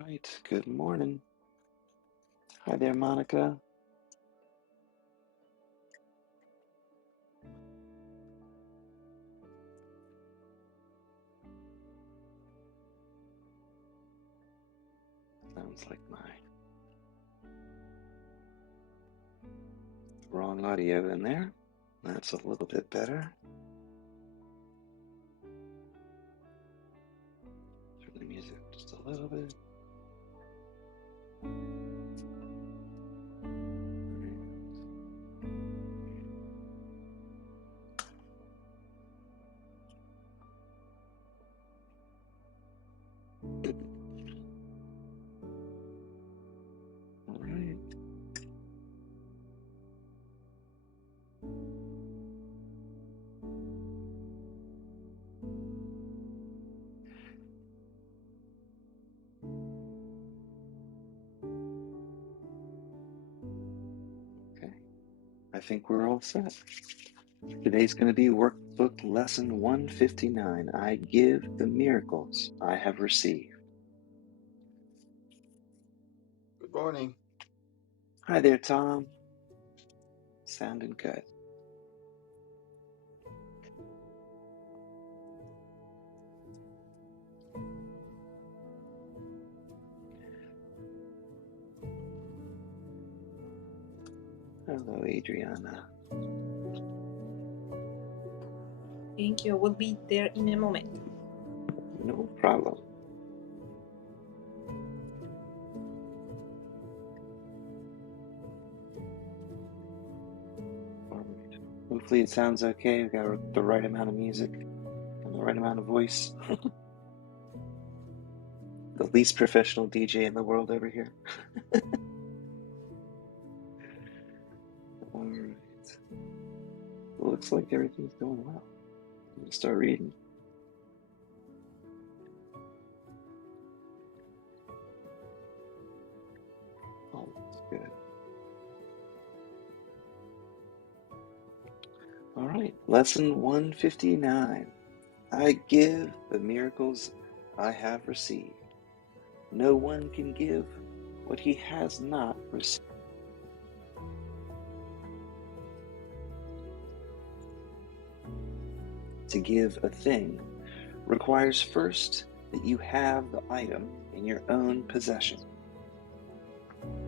right, good morning. Hi there, Monica. Sounds like my wrong audio in there. That's a little bit better. Turn the music just a little bit. All right. Okay, I think we're all set. Today's going to be Workbook Lesson 159. I give the miracles I have received. Good morning. Hi there, Tom. Sounding good. Hello, Adriana. Thank you. We'll be there in a moment. No problem. All right. Hopefully it sounds okay. We've got the right amount of music and the right amount of voice. The least professional DJ in the world over here. All right. Looks like everything's going well. I'm going to start reading. Oh, that's good. All right. Lesson 159. I give the miracles I have received. No one can give what he has not received. To give a thing requires first that you have the item in your own possession.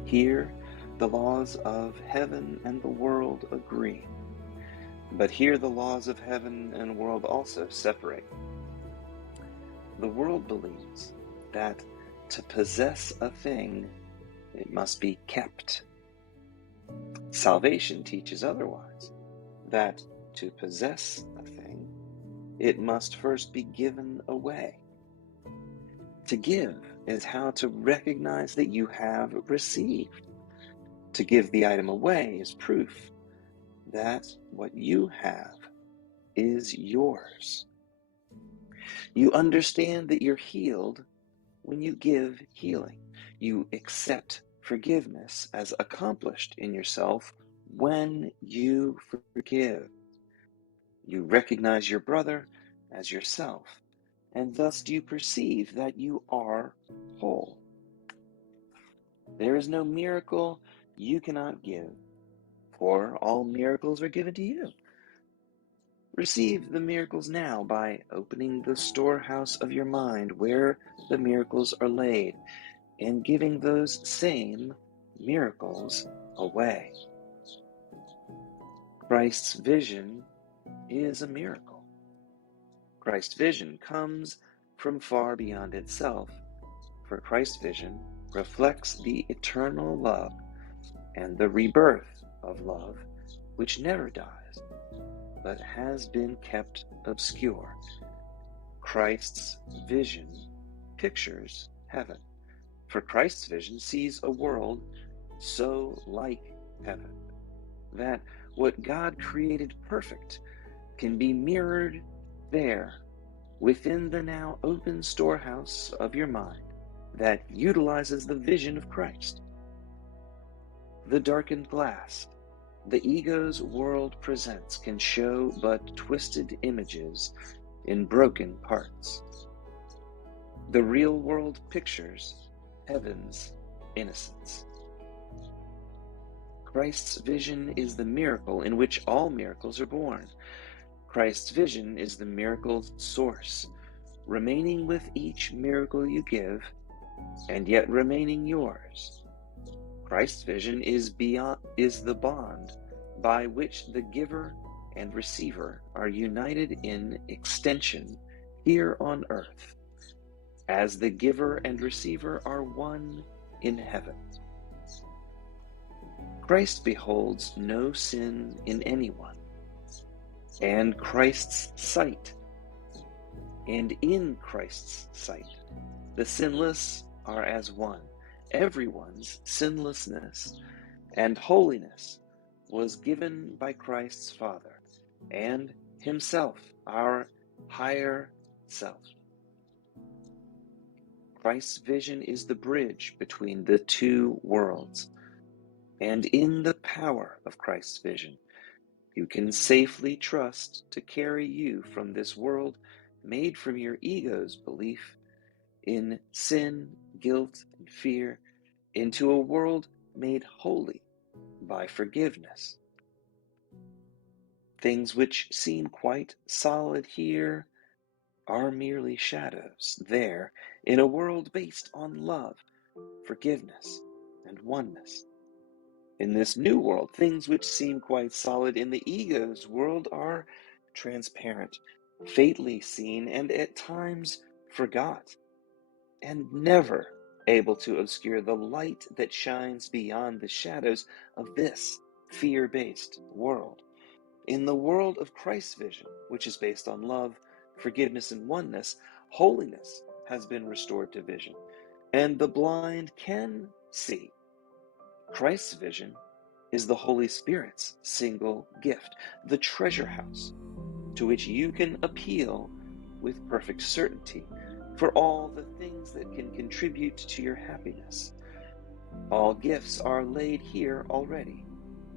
Here, the laws of heaven and the world agree, but here the laws of heaven and world also separate. The world believes that to possess a thing, it must be kept. Salvation teaches otherwise, that to possess a thing, it must first be given away. To give is how to recognize that you have received. To give the item away is proof that what you have is yours. You understand that you're healed when you give healing. You accept forgiveness as accomplished in yourself when you forgive. You recognize your brother as yourself, and thus do you perceive that you are whole. There is no miracle you cannot give, for all miracles are given to you. Receive the miracles now by opening the storehouse of your mind where the miracles are laid, and giving those same miracles away. Christ's vision is a miracle. Christ's vision comes from far beyond itself, for Christ's vision reflects the eternal love and the rebirth of love, which never dies, but has been kept obscure. Christ's vision pictures heaven, for Christ's vision sees a world so like heaven that what God created perfect can be mirrored there within the now open storehouse of your mind that utilizes the vision of Christ. The darkened glass the ego's world presents can show but twisted images in broken parts. The real world pictures heaven's innocence. Christ's vision is the miracle in which all miracles are born. Christ's vision is the miracle's source, remaining with each miracle you give, and yet remaining yours. Christ's vision is the bond by which the giver and receiver are united in extension here on earth, as the giver and receiver are one in heaven. Christ beholds no sin in anyone, and Christ's sight, and in Christ's sight, the sinless are as one. Everyone's sinlessness and holiness was given by Christ's Father, and himself, our higher self. Christ's vision is the bridge between the two worlds, and in the power of Christ's vision, you can safely trust to carry you from this world made from your ego's belief in sin, guilt, and fear, into a world made holy by forgiveness. Things which seem quite solid here are merely shadows there, in a world based on love, forgiveness, and oneness. In this new world, things which seem quite solid in the ego's world are transparent, faintly seen, and at times forgot, and never able to obscure the light that shines beyond the shadows of this fear-based world. In the world of Christ's vision, which is based on love, forgiveness, and oneness, holiness has been restored to vision, and the blind can see. Christ's vision is the Holy Spirit's single gift, the treasure house, to which you can appeal with perfect certainty for all the things that can contribute to your happiness. All gifts are laid here already,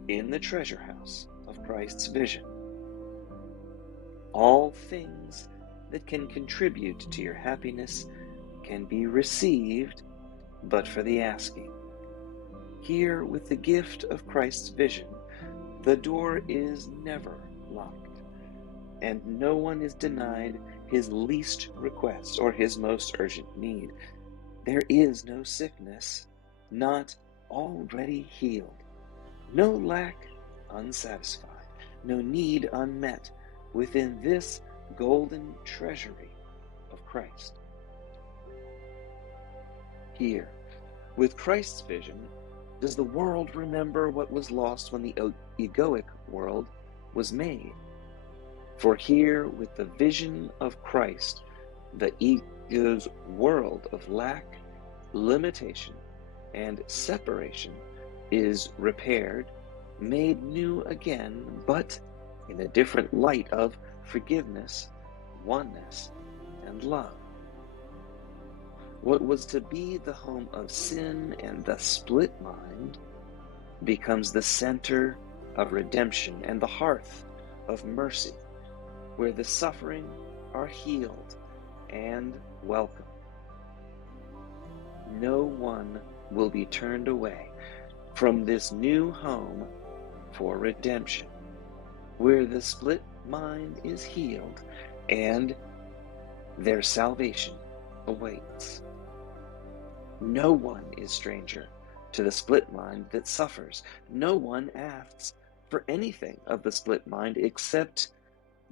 in the treasure house of Christ's vision. All things that can contribute to your happiness can be received, but for the asking. Here, with the gift of Christ's vision, the door is never locked, and no one is denied his least request or his most urgent need. There is no sickness not already healed, no lack unsatisfied, no need unmet within this golden treasury of Christ. Here, with Christ's vision, does the world remember what was lost when the egoic world was made? For here, with the vision of Christ, the ego's world of lack, limitation, and separation is repaired, made new again, but in a different light of forgiveness, oneness, and love. What was to be the home of sin and the split mind becomes the center of redemption and the hearth of mercy, where the suffering are healed and welcome. No one will be turned away from this new home for redemption, where the split mind is healed and their salvation awaits. No one is stranger to the split mind that suffers. No one asks for anything of the split mind except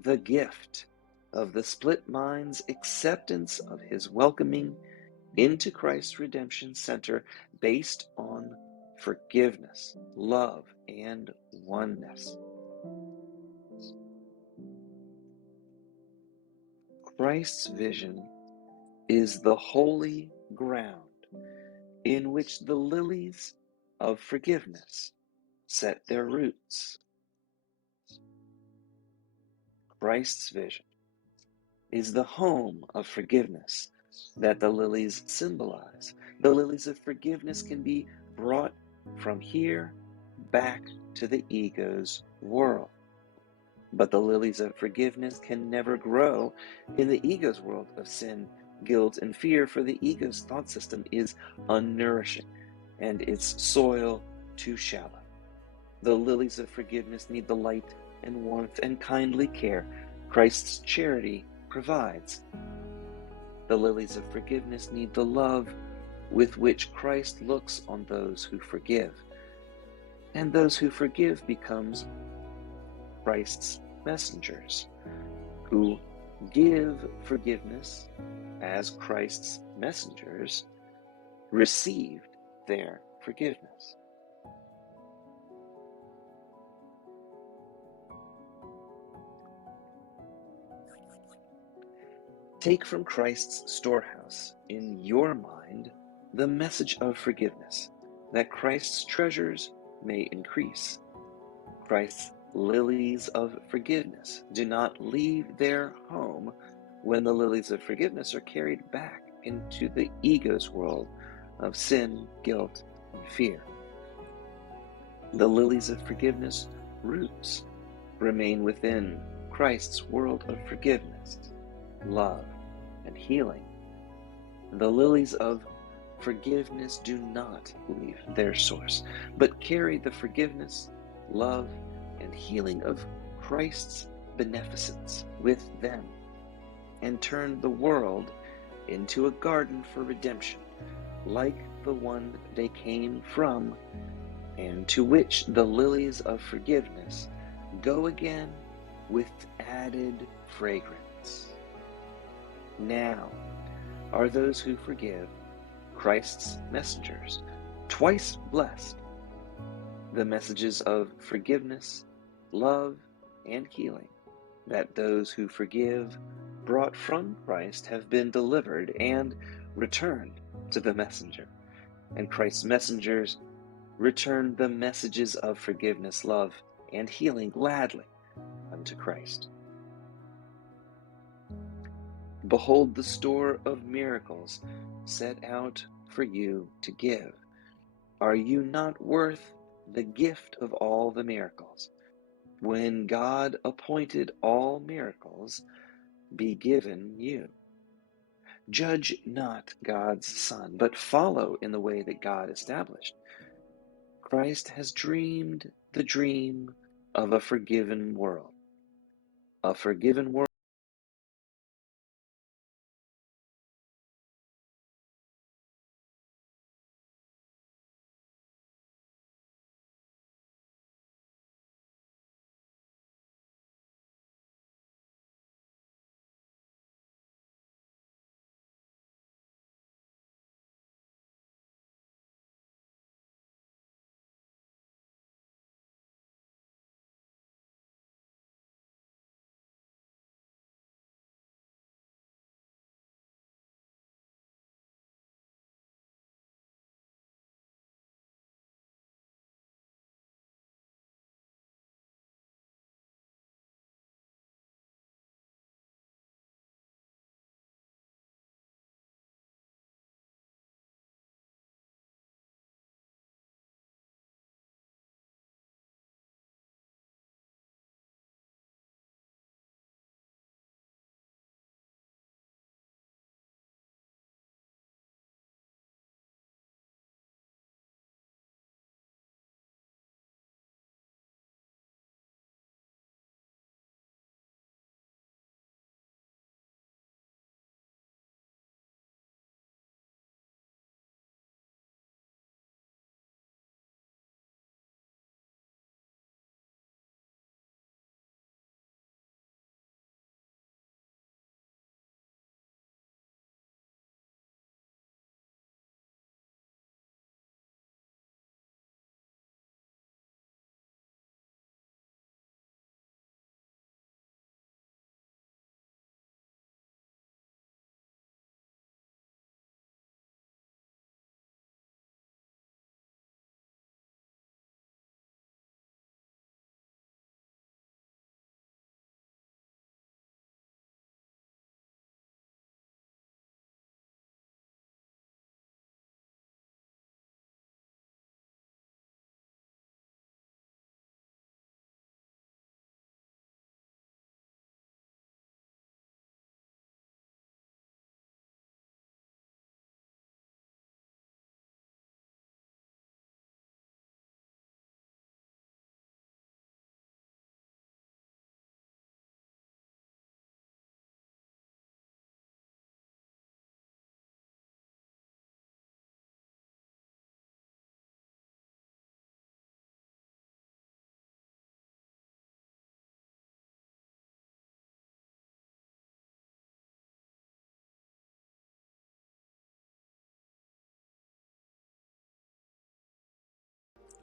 the gift of the split mind's acceptance of his welcoming into Christ's redemption center based on forgiveness, love, and oneness. Christ's vision is the holy ground in which the lilies of forgiveness set their roots. Christ's vision is the home of forgiveness that the lilies symbolize. The lilies of forgiveness can be brought from here back to the ego's world. But the lilies of forgiveness can never grow in the ego's world of sin, guilt, and fear, for the ego's thought system is unnourishing and its soil too shallow. The lilies of forgiveness need the light and warmth and kindly care Christ's charity provides. The lilies of forgiveness need the love with which Christ looks on those who forgive. And those who forgive becomes Christ's messengers, who give forgiveness as Christ's messengers received their forgiveness. Take from Christ's storehouse in your mind the message of forgiveness, that Christ's treasures may increase. Christ's lilies of forgiveness do not leave their home when the lilies of forgiveness are carried back into the ego's world of sin, guilt, and fear. The lilies of forgiveness roots remain within Christ's world of forgiveness, love, and healing. The lilies of forgiveness do not leave their source, but carry the forgiveness, love, and healing of Christ's beneficence with them, and turn the world into a garden for redemption, like the one they came from, and to which the lilies of forgiveness go again with added fragrance. Now are those who forgive Christ's messengers, twice blessed. The messages of forgiveness, love, and healing that those who forgive brought from Christ have been delivered and returned to the messenger, and Christ's messengers return the messages of forgiveness, love, and healing gladly unto Christ. Behold the store of miracles set out for you to give. Are you not worth the gift of all the miracles? When God appointed all miracles be given you. Judge not God's Son, but follow in the way that God established. Christ has dreamed the dream of a forgiven world. A forgiven world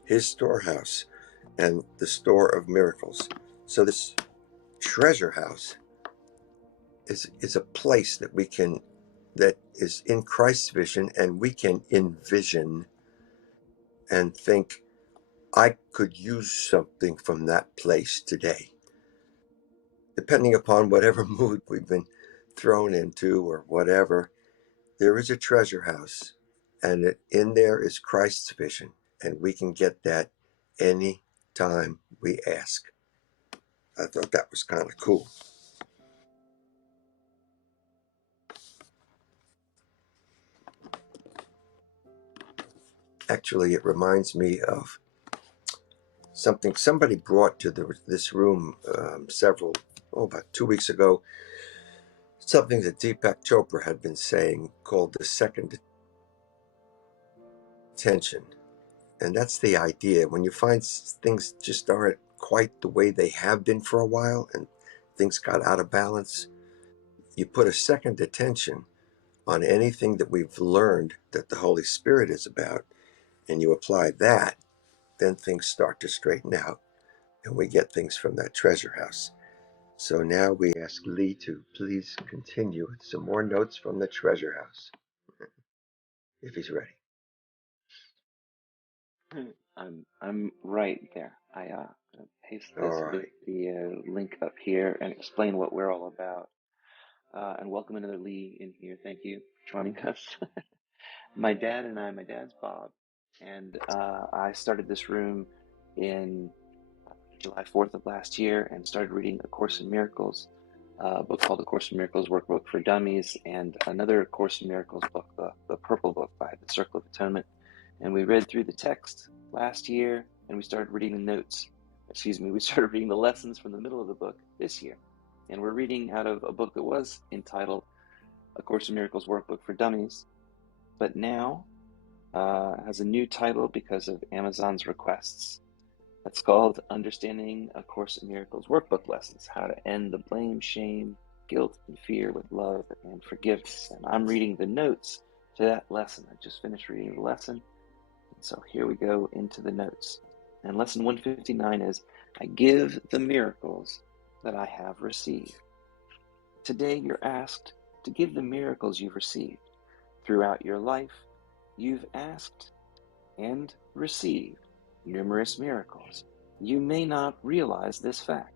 his storehouse and the store of miracles. So this treasure house is a place that is in Christ's vision, and we can envision and think, I could use something from that place today, depending upon whatever mood we've been thrown into or whatever. There is a treasure house, and in there is Christ's vision, and we can get that any time we ask. I thought that was kind of cool. Actually, it reminds me of something somebody brought to this room about 2 weeks ago, something that Deepak Chopra had been saying called the second attention. And that's the idea. When you find things just aren't quite the way they have been for a while and things got out of balance, you put a second attention on anything that we've learned that the Holy Spirit is about, and you apply that, then things start to straighten out and we get things from that treasure house. So now we ask Lee to please continue with some more notes from the treasure house, if he's ready. I'm right there. I paste All right. the link up here and explain what we're all about. And welcome another Lee in here. Thank you for joining us. My dad's Bob, and I started this room in July 4th of last year and started reading A Course in Miracles, a book called A Course in Miracles, Workbook for Dummies, and another Course in Miracles book, the Purple Book by the Circle of Atonement. And we read through the text last year, and we started reading the notes. We started reading the lessons from the middle of the book this year. And we're reading out of a book that was entitled A Course in Miracles, Workbook for Dummies, but now has a new title because of Amazon's requests. It's called Understanding A Course in Miracles Workbook Lessons, How to End the Blame, Shame, Guilt, and Fear with Love and Forgiveness. And I'm reading the notes to that lesson. I just finished reading the lesson. And so here we go into the notes. And lesson 159 is, I give the miracles that I have received. Today you're asked to give the miracles you've received. Throughout your life, you've asked and received numerous miracles. You may not realize this fact.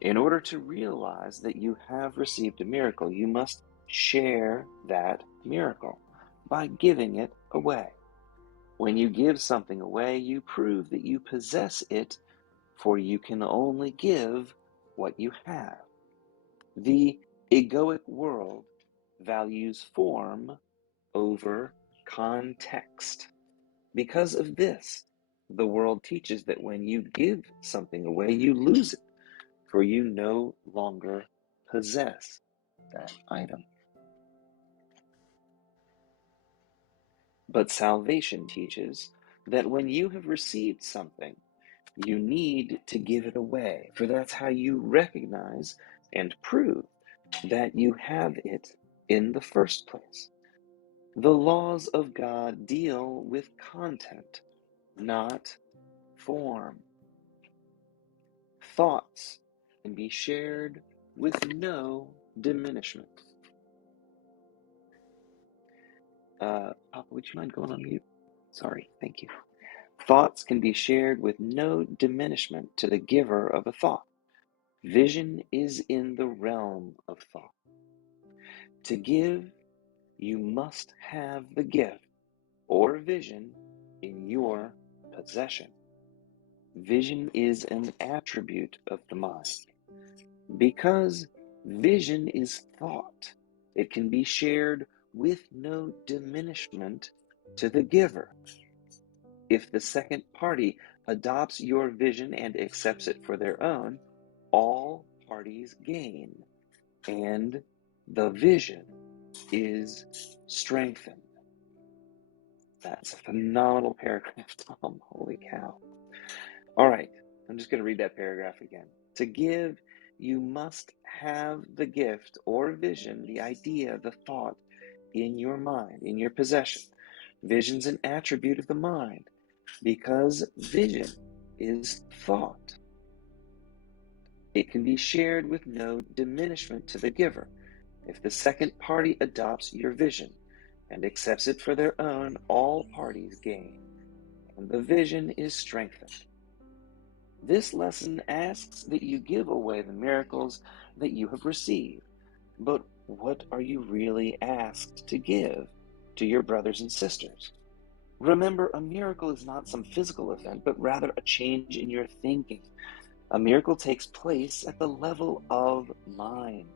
In order to realize that you have received a miracle, you must share that miracle by giving it away. When you give something away, you prove that you possess it, for you can only give what you have. The egoic world values form over context. Because of this, the world teaches that when you give something away, you lose it, for you no longer possess that item. But salvation teaches that when you have received something, you need to give it away, for that's how you recognize and prove that you have it in the first place. The laws of God deal with content, not form. Thoughts can be shared with no diminishment. Papa, would you mind going on mute? Sorry, thank you. Thoughts can be shared with no diminishment to the giver of a thought. Vision is in the realm of thought. To give, you must have the gift or vision in your possession. Vision is an attribute of the mind. Because vision is thought, it can be shared with no diminishment to the giver. If the second party adopts your vision and accepts it for their own, all parties gain, and the vision is strengthened. That's a phenomenal paragraph, Tom. Holy cow. All right, I'm just going to read that paragraph again. To give, you must have the gift or vision, the idea, the thought in your mind, in your possession. Vision's an attribute of the mind. because vision is thought. It can be shared with no diminishment to the giver. If the second party adopts your vision and accepts it for their own, all parties gain, and the vision is strengthened. This lesson asks that you give away the miracles that you have received. But what are you really asked to give to your brothers and sisters? Remember, a miracle is not some physical event, but rather a change in your thinking. A miracle takes place at the level of mind.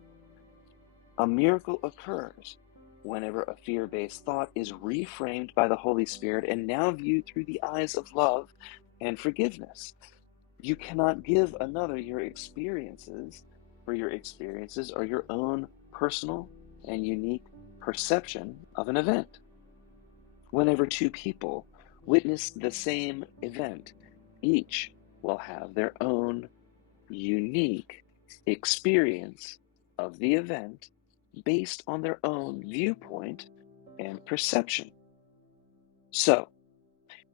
A miracle occurs whenever a fear-based thought is reframed by the Holy Spirit and now viewed through the eyes of love and forgiveness. You cannot give another your experiences, for your experiences are your own personal and unique perception of an event. Whenever two people witness the same event, each will have their own unique experience of the event based on their own viewpoint and perception. So,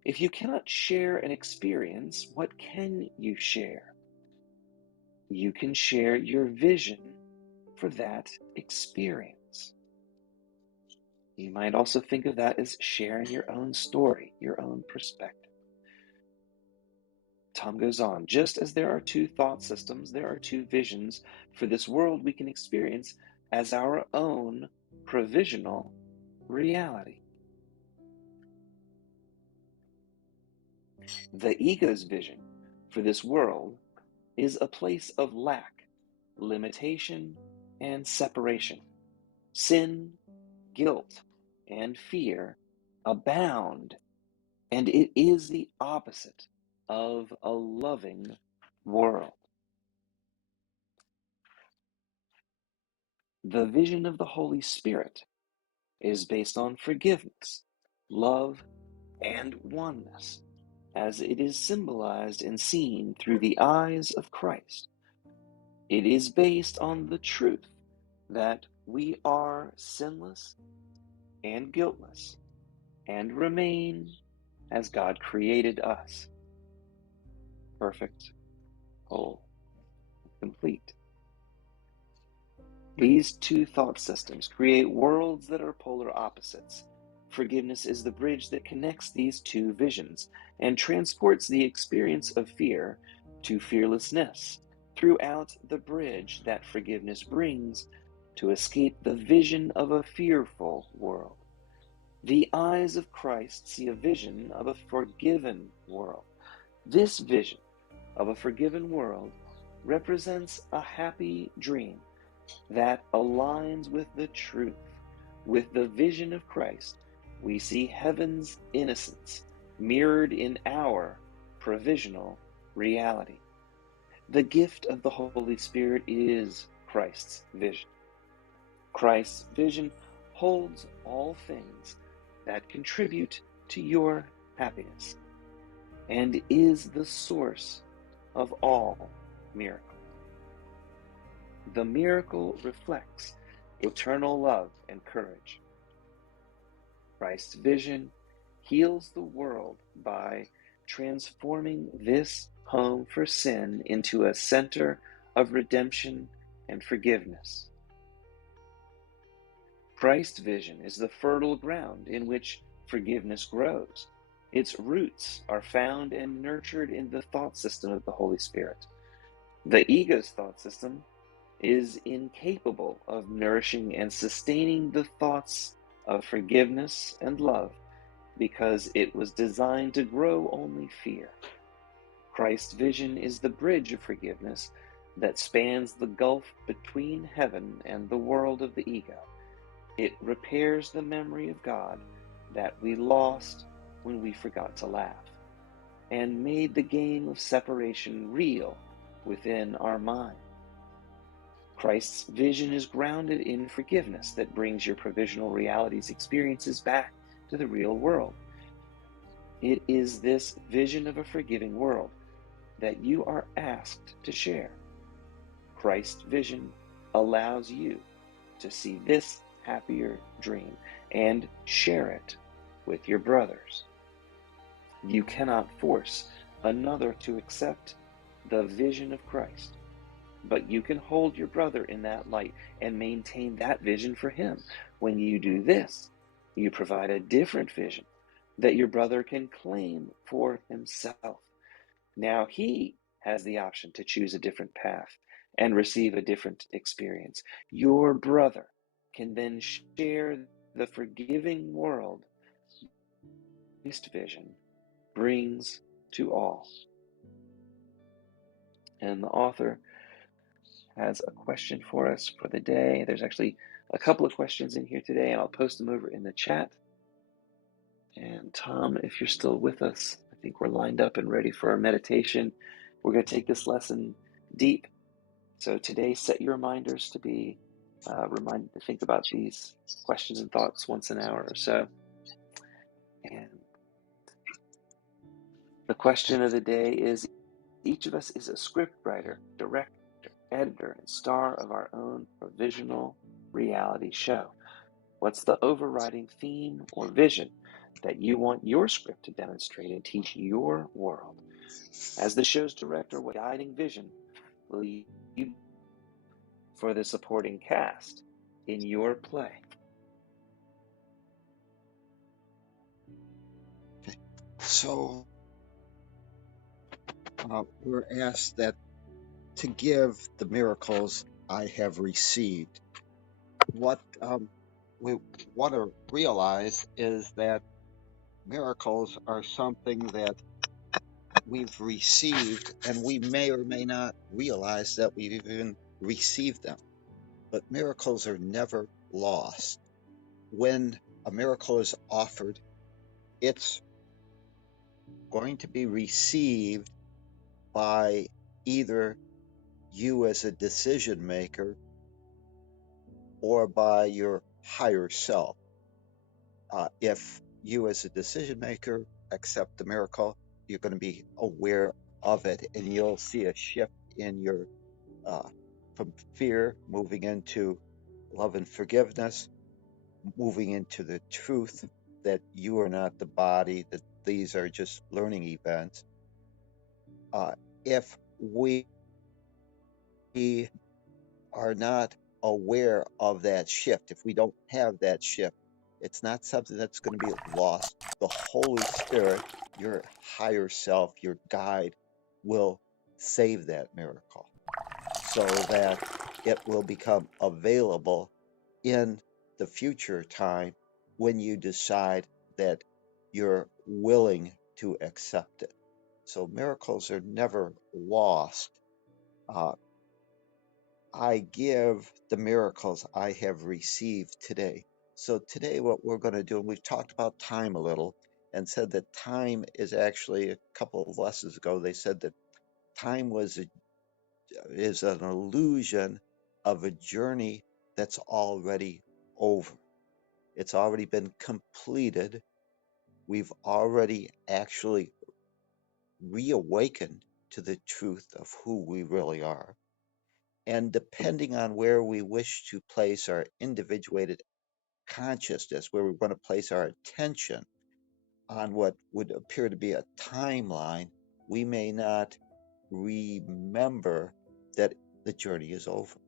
if you cannot share an experience, what can you share? You can share your vision for that experience. You might also think of that as sharing your own story, your own perspective. Tom goes on, just as there are two thought systems, there are two visions for this world we can experience as our own provisional reality. The ego's vision for this world is a place of lack, limitation, and separation. Sin, guilt, and fear abound, and it is the opposite of a loving world. The vision of the Holy Spirit is based on forgiveness, love, and oneness, as it is symbolized and seen through the eyes of Christ. It is based on the truth that we are sinless and guiltless and remain as God created us, perfect, whole, complete. These two thought systems create worlds that are polar opposites. Forgiveness is the bridge that connects these two visions and transports the experience of fear to fearlessness throughout the bridge that forgiveness brings to escape the vision of a fearful world. The eyes of Christ see a vision of a forgiven world. This vision of a forgiven world represents a happy dream that aligns with the truth. With the vision of Christ, we see heaven's innocence mirrored in our provisional reality. The gift of the Holy Spirit is Christ's vision. Christ's vision holds all things that contribute to your happiness and is the source of all miracles. The miracle reflects eternal love and courage. Christ's vision heals the world by transforming this home for sin into a center of redemption and forgiveness. Christ's vision is the fertile ground in which forgiveness grows. Its roots are found and nurtured in the thought system of the Holy Spirit. The ego's thought system is incapable of nourishing and sustaining the thoughts of forgiveness and love because it was designed to grow only fear. Christ's vision is the bridge of forgiveness that spans the gulf between heaven and the world of the ego. It repairs the memory of God that we lost when we forgot to laugh, and made the game of separation real within our mind. Christ's vision is grounded in forgiveness that brings your provisional reality's experiences back to the real world. It is this vision of a forgiving world that you are asked to share. Christ's vision allows you to see this happier dream and share it with your brothers. You cannot force another to accept the vision of Christ, but you can hold your brother in that light and maintain that vision for him. When you do this, you provide a different vision that your brother can claim for himself. Now he has the option to choose a different path and receive a different experience. Your brother can then share the forgiving world Christ's vision brings to all. And the author has a question for us for the day. There's actually a couple of questions in here today, and I'll post them over in the chat. And Tom, if you're still with us, I think we're lined up and ready for our meditation. We're going to take this lesson deep. So today, set your reminders to be reminded to think about these questions and thoughts once an hour or so. And the question of the day is, each of us is a script writer, director, editor, and star of our own provisional reality show. What's the overriding theme or vision that you want your script to demonstrate and teach your world? As the show's director, what guiding vision will you for the supporting cast in your play? So we're asked that to give the miracles I have received. What we want to realize is that miracles are something that we've received, and we may or may not realize that we've even received them. But miracles are never lost. When a miracle is offered, it's going to be received by either you as a decision maker or by your higher self. If you as a decision maker accept the miracle, you're going to be aware of it, and you'll see a shift in your from fear moving into love and forgiveness, moving into the truth that you are not the body, that these are just learning events. If we are not aware of that shift, if we don't have that shift, it's not something that's going to be lost. The Holy Spirit, your higher self, your guide, will save that miracle so that it will become available in the future time when you decide that you're willing to accept it. So miracles are never lost. Uh, I give the miracles I have received today. So today what we're going to do, and we've talked about time a little and said that time is actually, a couple of lessons ago, they said that time is an illusion of a journey that's already over. It's already been completed. We've already actually reawakened to the truth of who we really are. And depending on where we wish to place our individuated consciousness, where we want to place our attention on what would appear to be a timeline, we may not remember that the journey is over.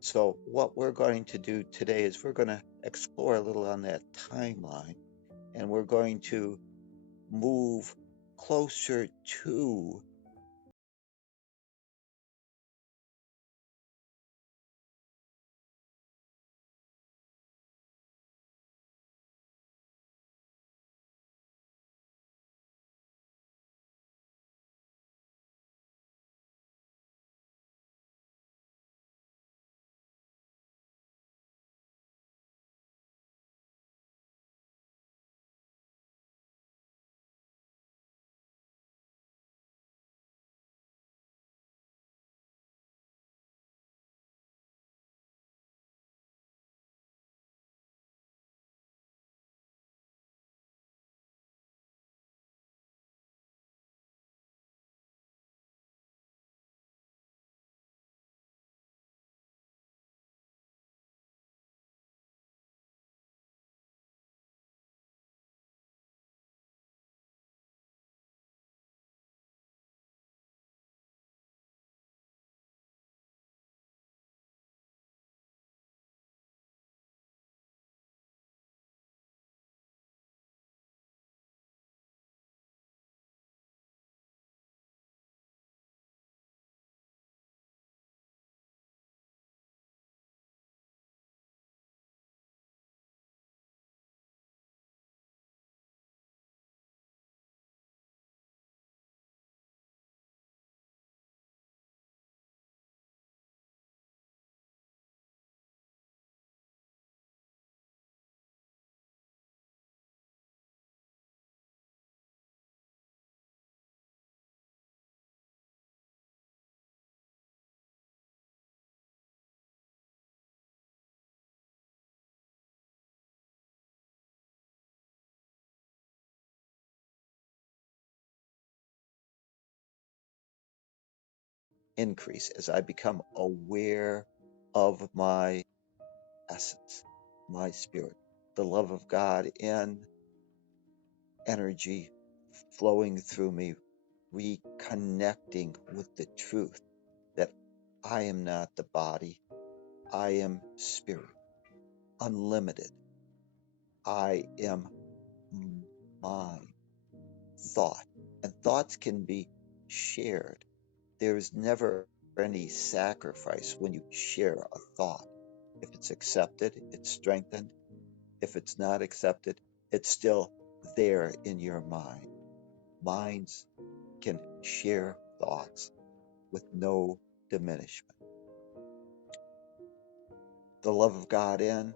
So, what we're going to do today is we're going to explore a little on that timeline, and we're going to move closer to increase, as I become aware of my essence, my spirit, the love of God in energy flowing through me, reconnecting with the truth that I am not the body, I am spirit, unlimited. I am mind, thought, and thoughts can be shared. There is never any sacrifice when you share a thought. If it's accepted, it's strengthened. If it's not accepted, it's still there in your mind. Minds can share thoughts with no diminishment. The love of God in,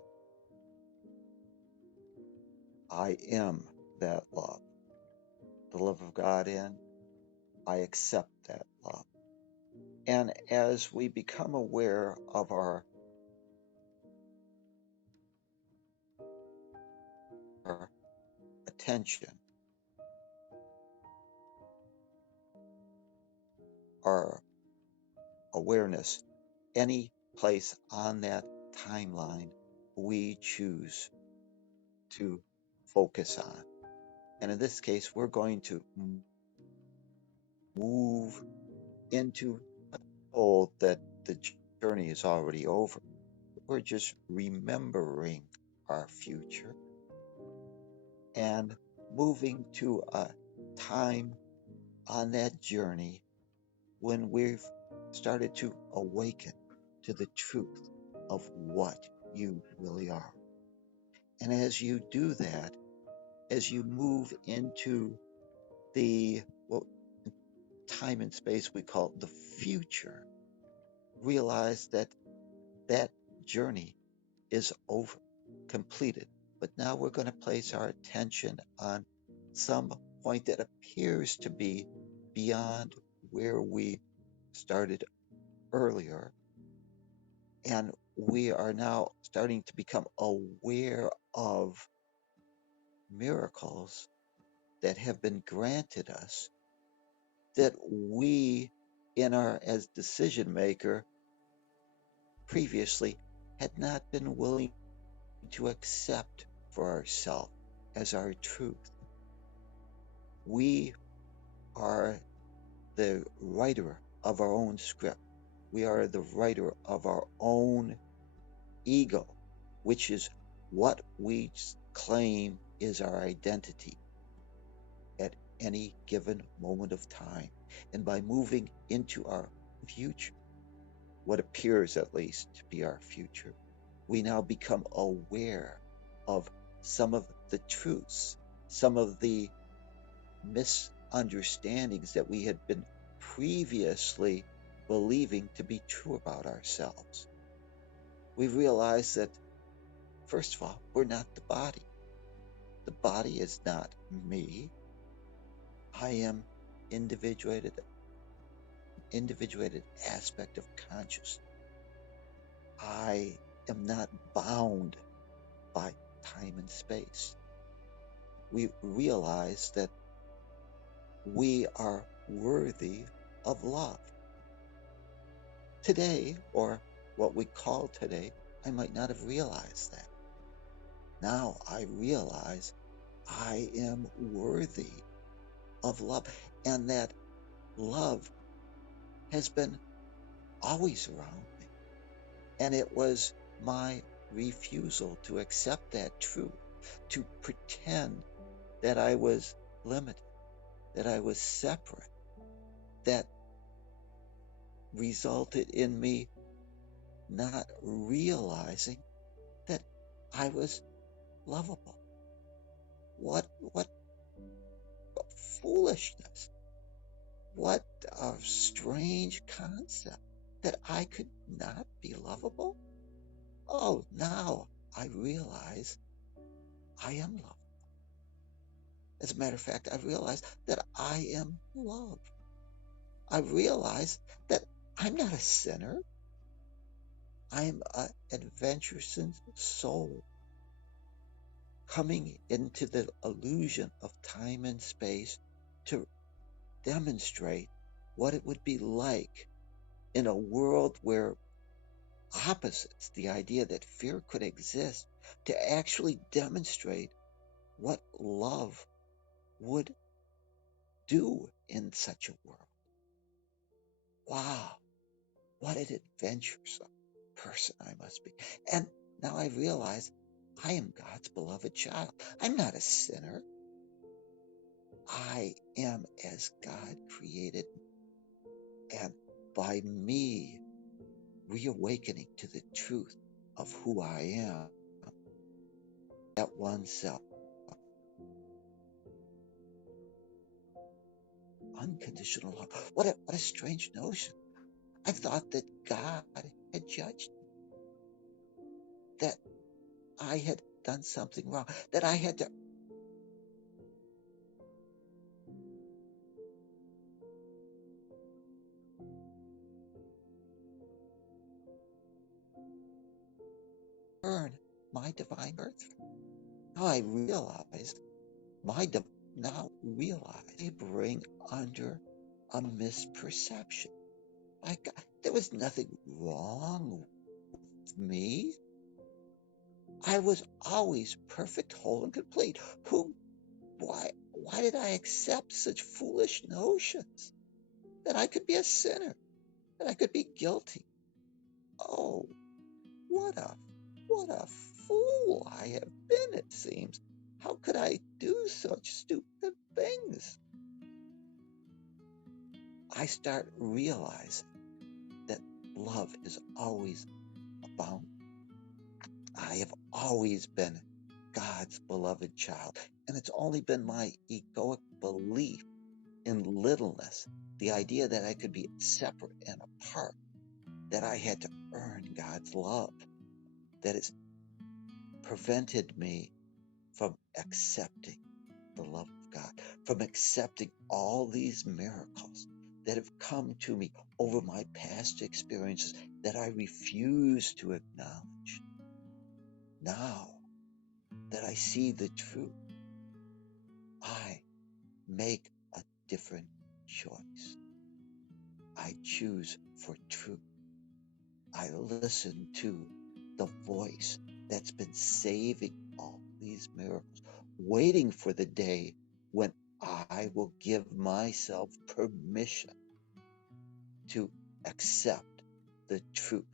I am that love. The love of God in, I accept that love. And as we become aware of our attention, our awareness, any place on that timeline we choose to focus on. And in this case, we're going to move into a goal that the journey is already over. We're just remembering our future and moving to a time on that journey when we've started to awaken to the truth of what you really are. And as you do that, as you move into the what time and space we call the future, realize that that journey is over, completed. But now we're going to place our attention on some point that appears to be beyond where we started earlier. And we are now starting to become aware of miracles that have been granted us that we, in our as decision maker, previously had not been willing to accept for ourselves as our truth. We are the writer of our own script. We are the writer of our own ego, which is what we claim is our identity at any given moment of time. And by moving into our future, what appears at least to be our future, we now become aware of some of the truths, some of the misunderstandings that we had been previously believing to be true about ourselves. We realize that, first of all, we're not the body. The body is not me. I am individuated aspect of consciousness. I am not bound by time and space. We realize that we are worthy of love. Today, or what we call today, I might not have realized that. Now I realize I am worthy of love, and that love has been always around me. And it was my refusal to accept that truth, to pretend that I was limited, that I was separate, that resulted in me not realizing that I was lovable. What foolishness. What a strange concept that I could not be lovable. Oh, now I realize I am love. As a matter of fact, I realize that I am love. I realize that I'm not a sinner. I'm an adventuresome soul coming into the illusion of time and space to demonstrate what it would be like in a world where opposites, the idea that fear could exist, to actually demonstrate what love would do in such a world. Wow, what an adventuresome person I must be. And now I realize I am God's beloved child. I'm not a sinner. I am as God created, and by me reawakening to the truth of who I am, that oneself, unconditional love. What a strange notion. I thought that God had judged me, that I had done something wrong, that I had to earn my divine birth. Now I realize my now realize laboring under a misperception. My God, there was nothing wrong with me. I was always perfect, whole, and complete. Who, why did I accept such foolish notions that I could be a sinner, that I could be guilty? Oh, what a, what a fool I have been, it seems. How could I do such stupid things? I start realizing that love is always abound. I have always been God's beloved child, and it's only been my egoic belief in littleness, the idea that I could be separate and apart, that I had to earn God's love, that has prevented me from accepting the love of God, from accepting all these miracles that have come to me over my past experiences that I refuse to acknowledge. Now that I see the truth, I make a different choice. I choose for truth. I listen to the voice that's been saving all these miracles, waiting for the day when I will give myself permission to accept the truth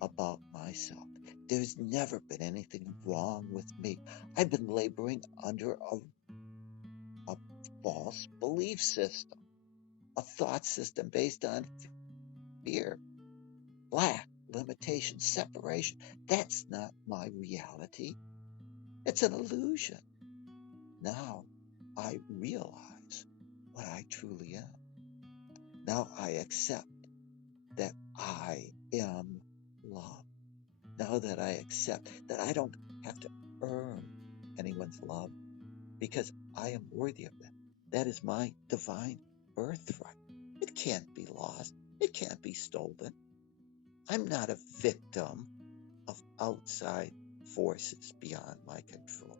about myself. There's never been anything wrong with me. I've been laboring under a false belief system, a thought system based on fear, lack, limitation, separation. That's not my reality. It's an illusion. Now I realize what I truly am. Now I accept that I am love. Now that I accept that I don't have to earn anyone's love because I am worthy of that. That is my divine birthright. It can't be lost. It can't be stolen. I'm not a victim of outside forces beyond my control.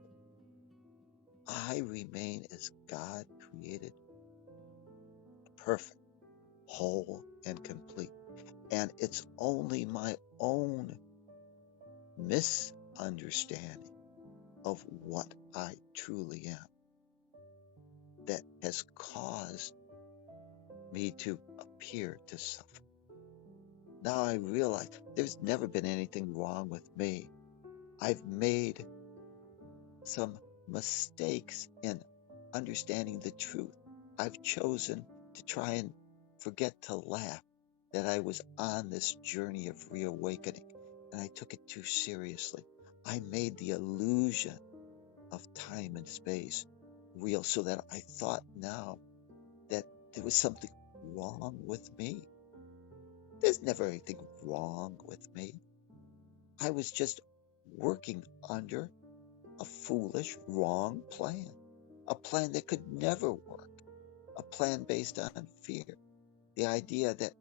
I remain as God created, perfect, whole, and complete. And it's only my own misunderstanding of what I truly am that has caused me to appear to suffer. Now I realize there's never been anything wrong with me. I've made some mistakes in understanding the truth. I've chosen to try and forget to laugh that I was on this journey of reawakening, and I took it too seriously. I made the illusion of time and space real so that I thought now that there was something wrong with me. There's never anything wrong with me. I was just working under a foolish, wrong plan, a plan that could never work, a plan based on fear, the idea that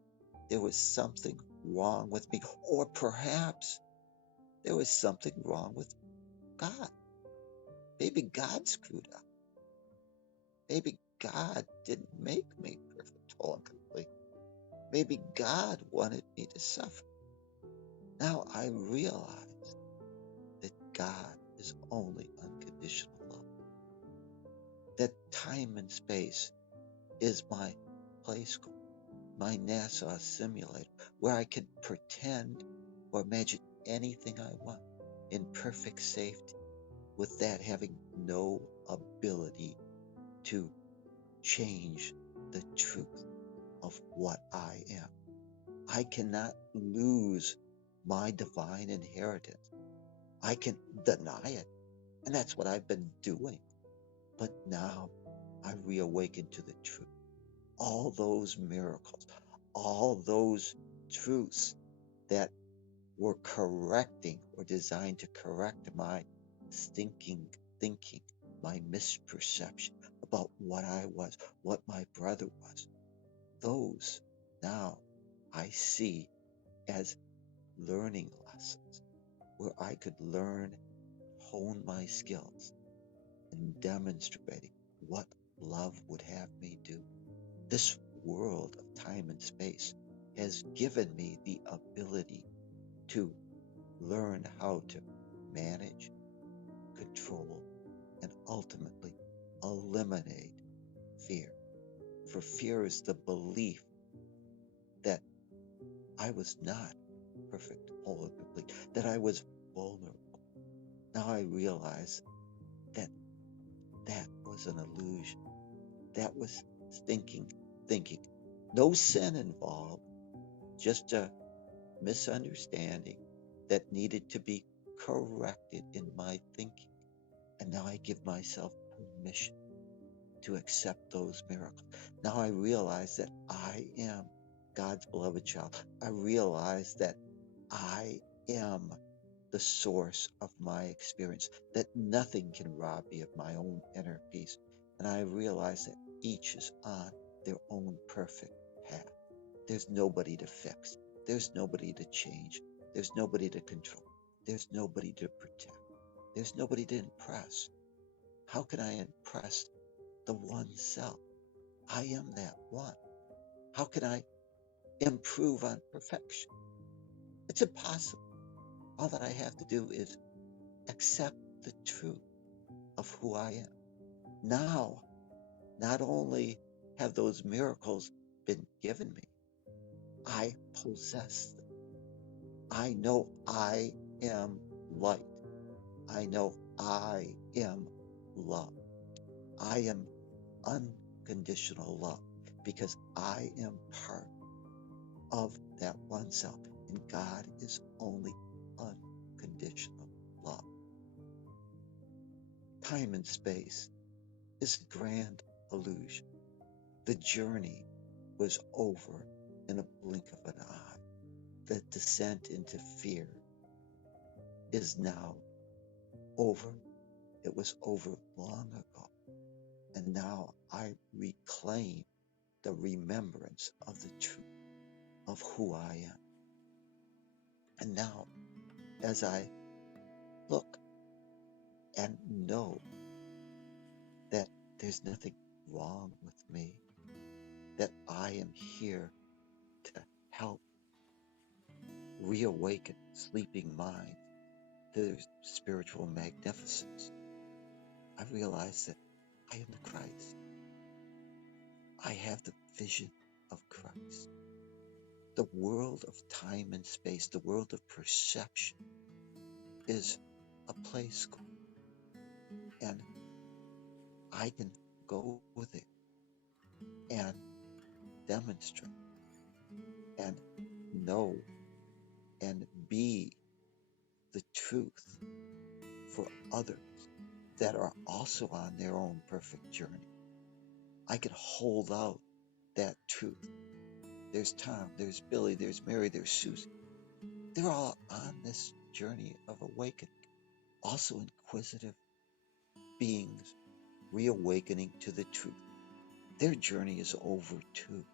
there was something wrong with me, or perhaps there was something wrong with God. Maybe God screwed up. Maybe God didn't make me perfect, whole, and complete. Maybe God wanted me to suffer. Now I realize that God is only unconditional love, that time and space is my play school, my NASA simulator, where I can pretend or imagine anything I want in perfect safety, with that having no ability to change the truth of what I am. I cannot lose my divine inheritance. I can deny it, and that's what I've been doing. But now I reawaken to the truth. All those miracles, all those truths that were correcting or designed to correct my stinking thinking, my misperception about what I was, what my brother was, those now I see as learning lessons where I could learn, hone my skills in demonstrating what love would have me do. This world of time and space has given me the ability to learn how to manage, control, and ultimately eliminate fear. For fear is the belief that I was not perfect, whole, and complete, that I was vulnerable. Now I realize that that was an illusion. That was stinking thinking. No sin involved, just a misunderstanding that needed to be corrected in my thinking. And now I give myself permission to accept those miracles. Now I realize that I am God's beloved child. I realize that I am the source of my experience, that nothing can rob me of my own inner peace. And I realize that each is on their own perfect path. There's nobody to fix. There's nobody to change. There's nobody to control. There's nobody to protect. There's nobody to impress. How can I impress the one self? I am that one. How can I improve on perfection? It's impossible. All that I have to do is accept the truth of who I am. Now, not only have those miracles been given me, I possess them. I know I am light. I know I am love. I am unconditional love because I am part of that one self. And God is only unconditional love. Time and space is a grand illusion. The journey was over in a blink of an eye. The descent into fear is now over. It was over long ago. And now I reclaim the remembrance of the truth of who I am. And now, as I look and know that there's nothing wrong with me, that I am here to help reawaken sleeping minds to their spiritual magnificence, I realize that I am the Christ. I have the vision of Christ. The world of time and space, the world of perception, is a play school. And I can go with it and demonstrate and know and be the truth for others that are also on their own perfect journey. I can hold out that truth. There's Tom, there's Billy, there's Mary, there's Susie. They're all on this journey of awakening, also inquisitive beings reawakening to the truth. Their journey is over too.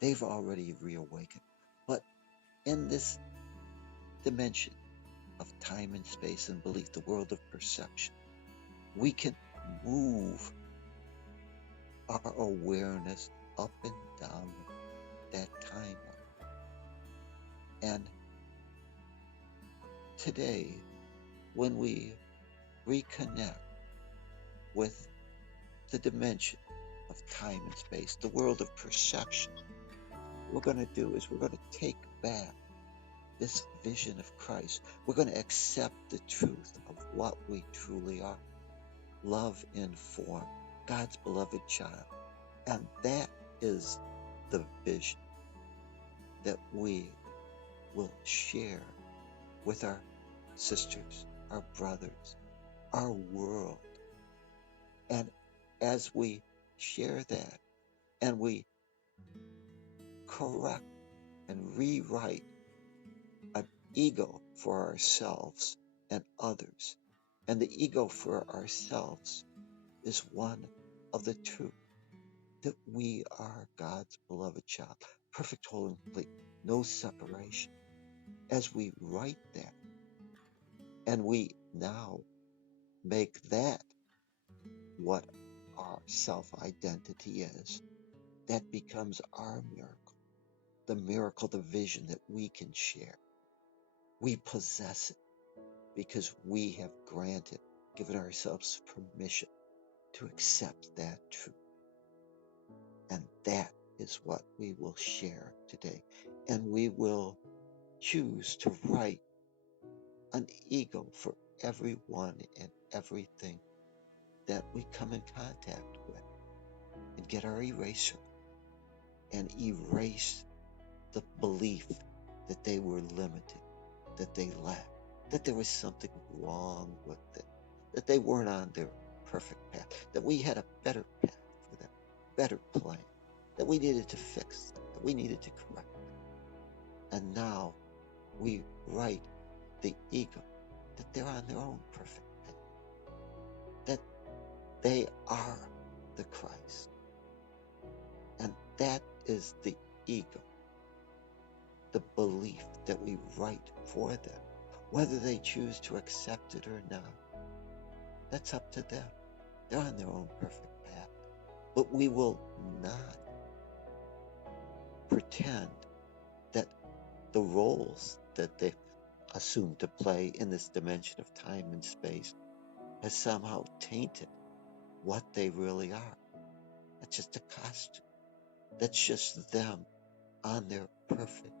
They've already reawakened. But in this dimension of time and space and belief, the world of perception, we can move our awareness up and down that timeline. And today, when we reconnect with the dimension of time and space, the world of perception, what we're going to do is we're going to take back this vision of Christ. We're going to accept the truth of what we truly are. Love in form, God's beloved child. And that is the vision that we will share with our sisters, our brothers, our world. And as we share that and we correct and rewrite an ego for ourselves and others, and the ego for ourselves is one of the truth that we are God's beloved child, perfect, whole, and complete, no separation. As we write that, and we now make that what our self identity is, that becomes our miracle, the vision that we can share. We possess it because we have given ourselves permission to accept that truth. And that is what we will share today. And we will choose to write an ego for everyone and everything that we come in contact with, and get our eraser and erase the belief that they were limited, that they lacked, that there was something wrong with them, that they weren't on their perfect path, that we had a better path for them, better plan, that we needed to fix them, that we needed to correct them. And now we write the ego that they're on their own perfect path, that they are the Christ. And that is the ego, the belief that we write for them. Whether they choose to accept it or not, that's up to them. They're on their own perfect path. But we will not pretend that the roles that they've assumed to play in this dimension of time and space has somehow tainted what they really are. That's just a costume. That's just them on their perfect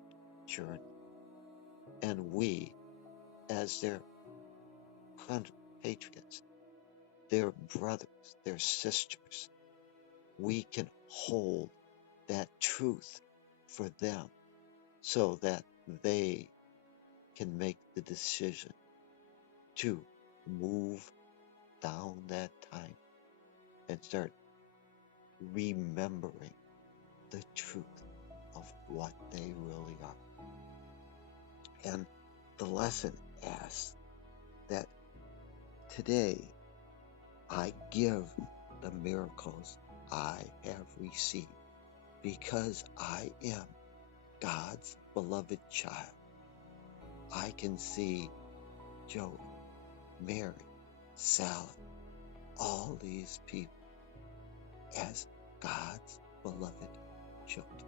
journey. And we, as their compatriots, their brothers, their sisters, we can hold that truth for them so that they can make the decision to move down that time and start remembering the truth of what they really are. And the lesson asks that today I give the miracles I have received because I am God's beloved child. I can see Joey, Mary, Sally, all these people as God's beloved children,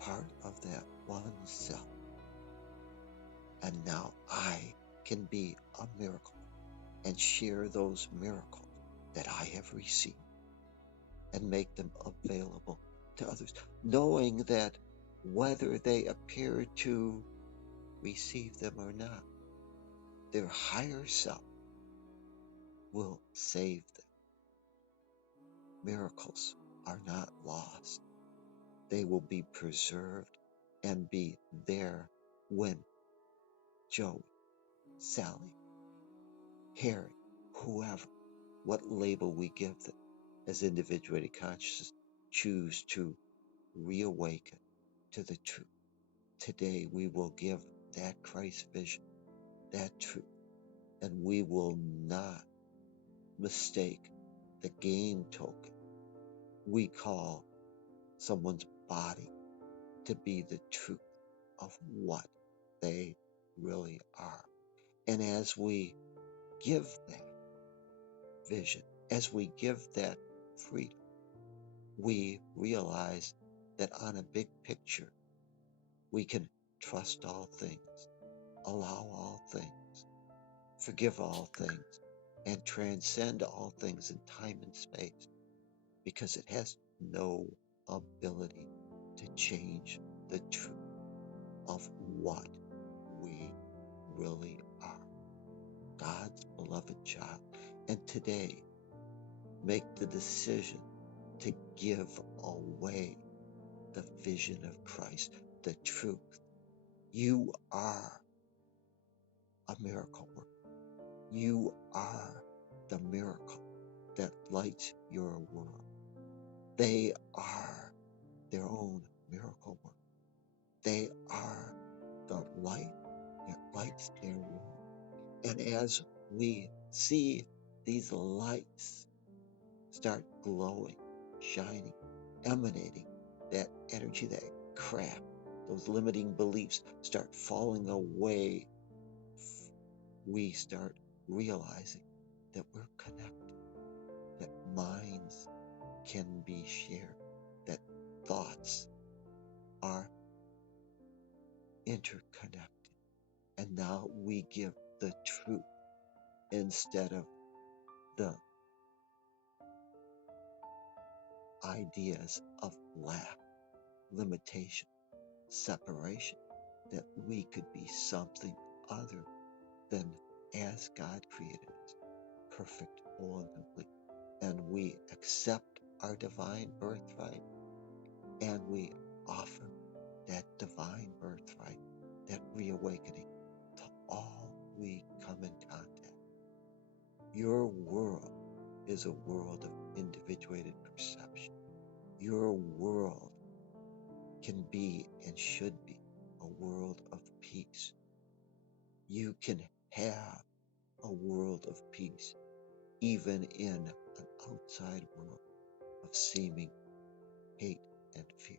part of that one self. And now I can be a miracle and share those miracles that I have received and make them available to others, knowing that whether they appear to receive them or not, their higher self will save them. Miracles are not lost. They will be preserved and be there when Joey, Sally, Harry, whoever, what label we give them as individuated consciousness, choose to reawaken to the truth. Today we will give that Christ vision, that truth, and we will not mistake the game token we call someone's body to be the truth of what they really are. And as we give that vision, as we give that freedom, we realize that on a big picture, we can trust all things, allow all things, forgive all things, and transcend all things in time and space because it has no ability to change the truth of what we really are, God's beloved child. And today, make the decision to give away the vision of Christ, the truth. You are a miracle worker. You are the miracle that lights your world. They are their own miracle work. They are the light that lights their world. And as we see these lights start glowing, shining, emanating, that energy, that crap, those limiting beliefs start falling away, we start realizing that we're connected, that minds can be shared, that thoughts are interconnected. And now we give the truth instead of the ideas of lack, limitation, separation, that we could be something other than as God created us, perfect, whole, and complete. And we accept our divine birthright and we offer that divine birthright, that reawakening to all we come in contact. Your world is a world of individuated perception. Your world can be and should be a world of peace. You can have a world of peace even in an outside world of seeming hate and fear.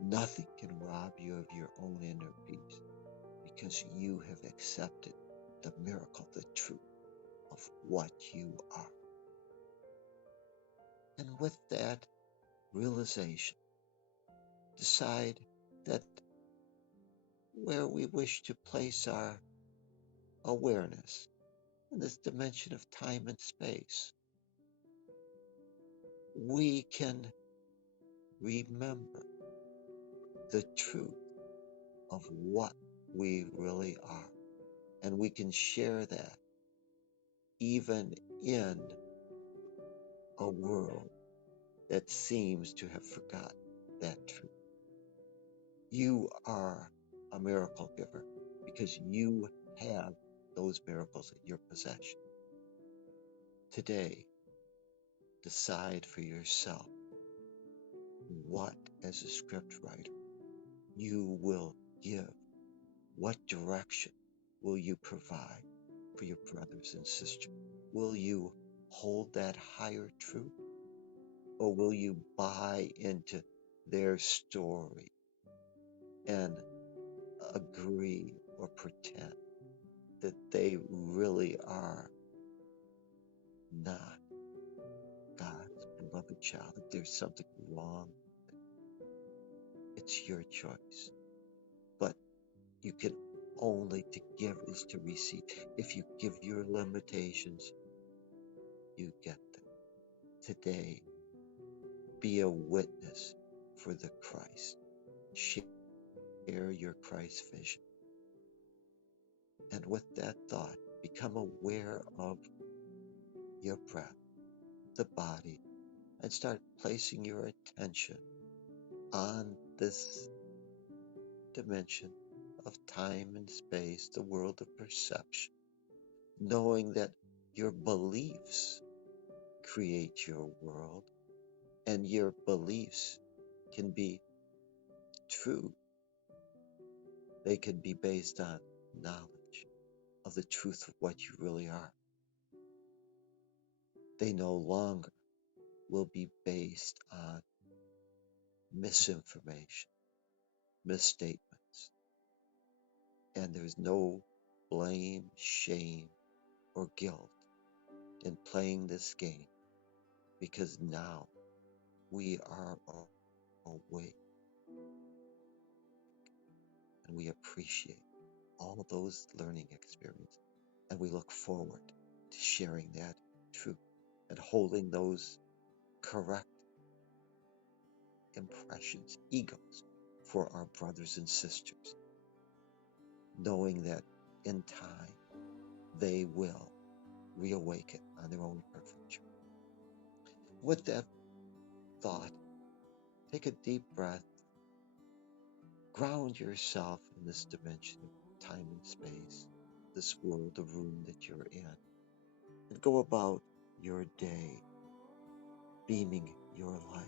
Nothing can rob you of your own inner peace because you have accepted the miracle, the truth of what you are. And with that realization, decide that where we wish to place our awareness in this dimension of time and space, we can remember the truth of what we really are. And we can share that even in a world that seems to have forgotten that truth. You are a miracle giver because you have those miracles at your possession. Today, decide for yourself what, as a script writer, you will give. What direction will you provide for your brothers and sisters? Will you hold that higher truth? Or will you buy into their story and agree or pretend that they really are not God's beloved child? If there's something wrong, it's your choice. But you can only to give is to receive. If you give your limitations, you get them. Today, be a witness for the Christ. Share your Christ vision. And with that thought, become aware of your breath, the body, and start placing your attention on this dimension of time and space, the world of perception, knowing that your beliefs create your world and your beliefs can be true. They can be based on knowledge of the truth of what you really are. They no longer will be based on misinformation, misstatements, and there's no blame, shame, or guilt in playing this game because now we are away. And we appreciate all of those learning experiences. And we look forward to sharing that truth and holding those correct impressions, egos, for our brothers and sisters, knowing that in time they will reawaken on their own perfect truth. With that thought, take a deep breath, ground yourself in this dimension of time and space, this world, the room that you're in, and go about your day beaming your light.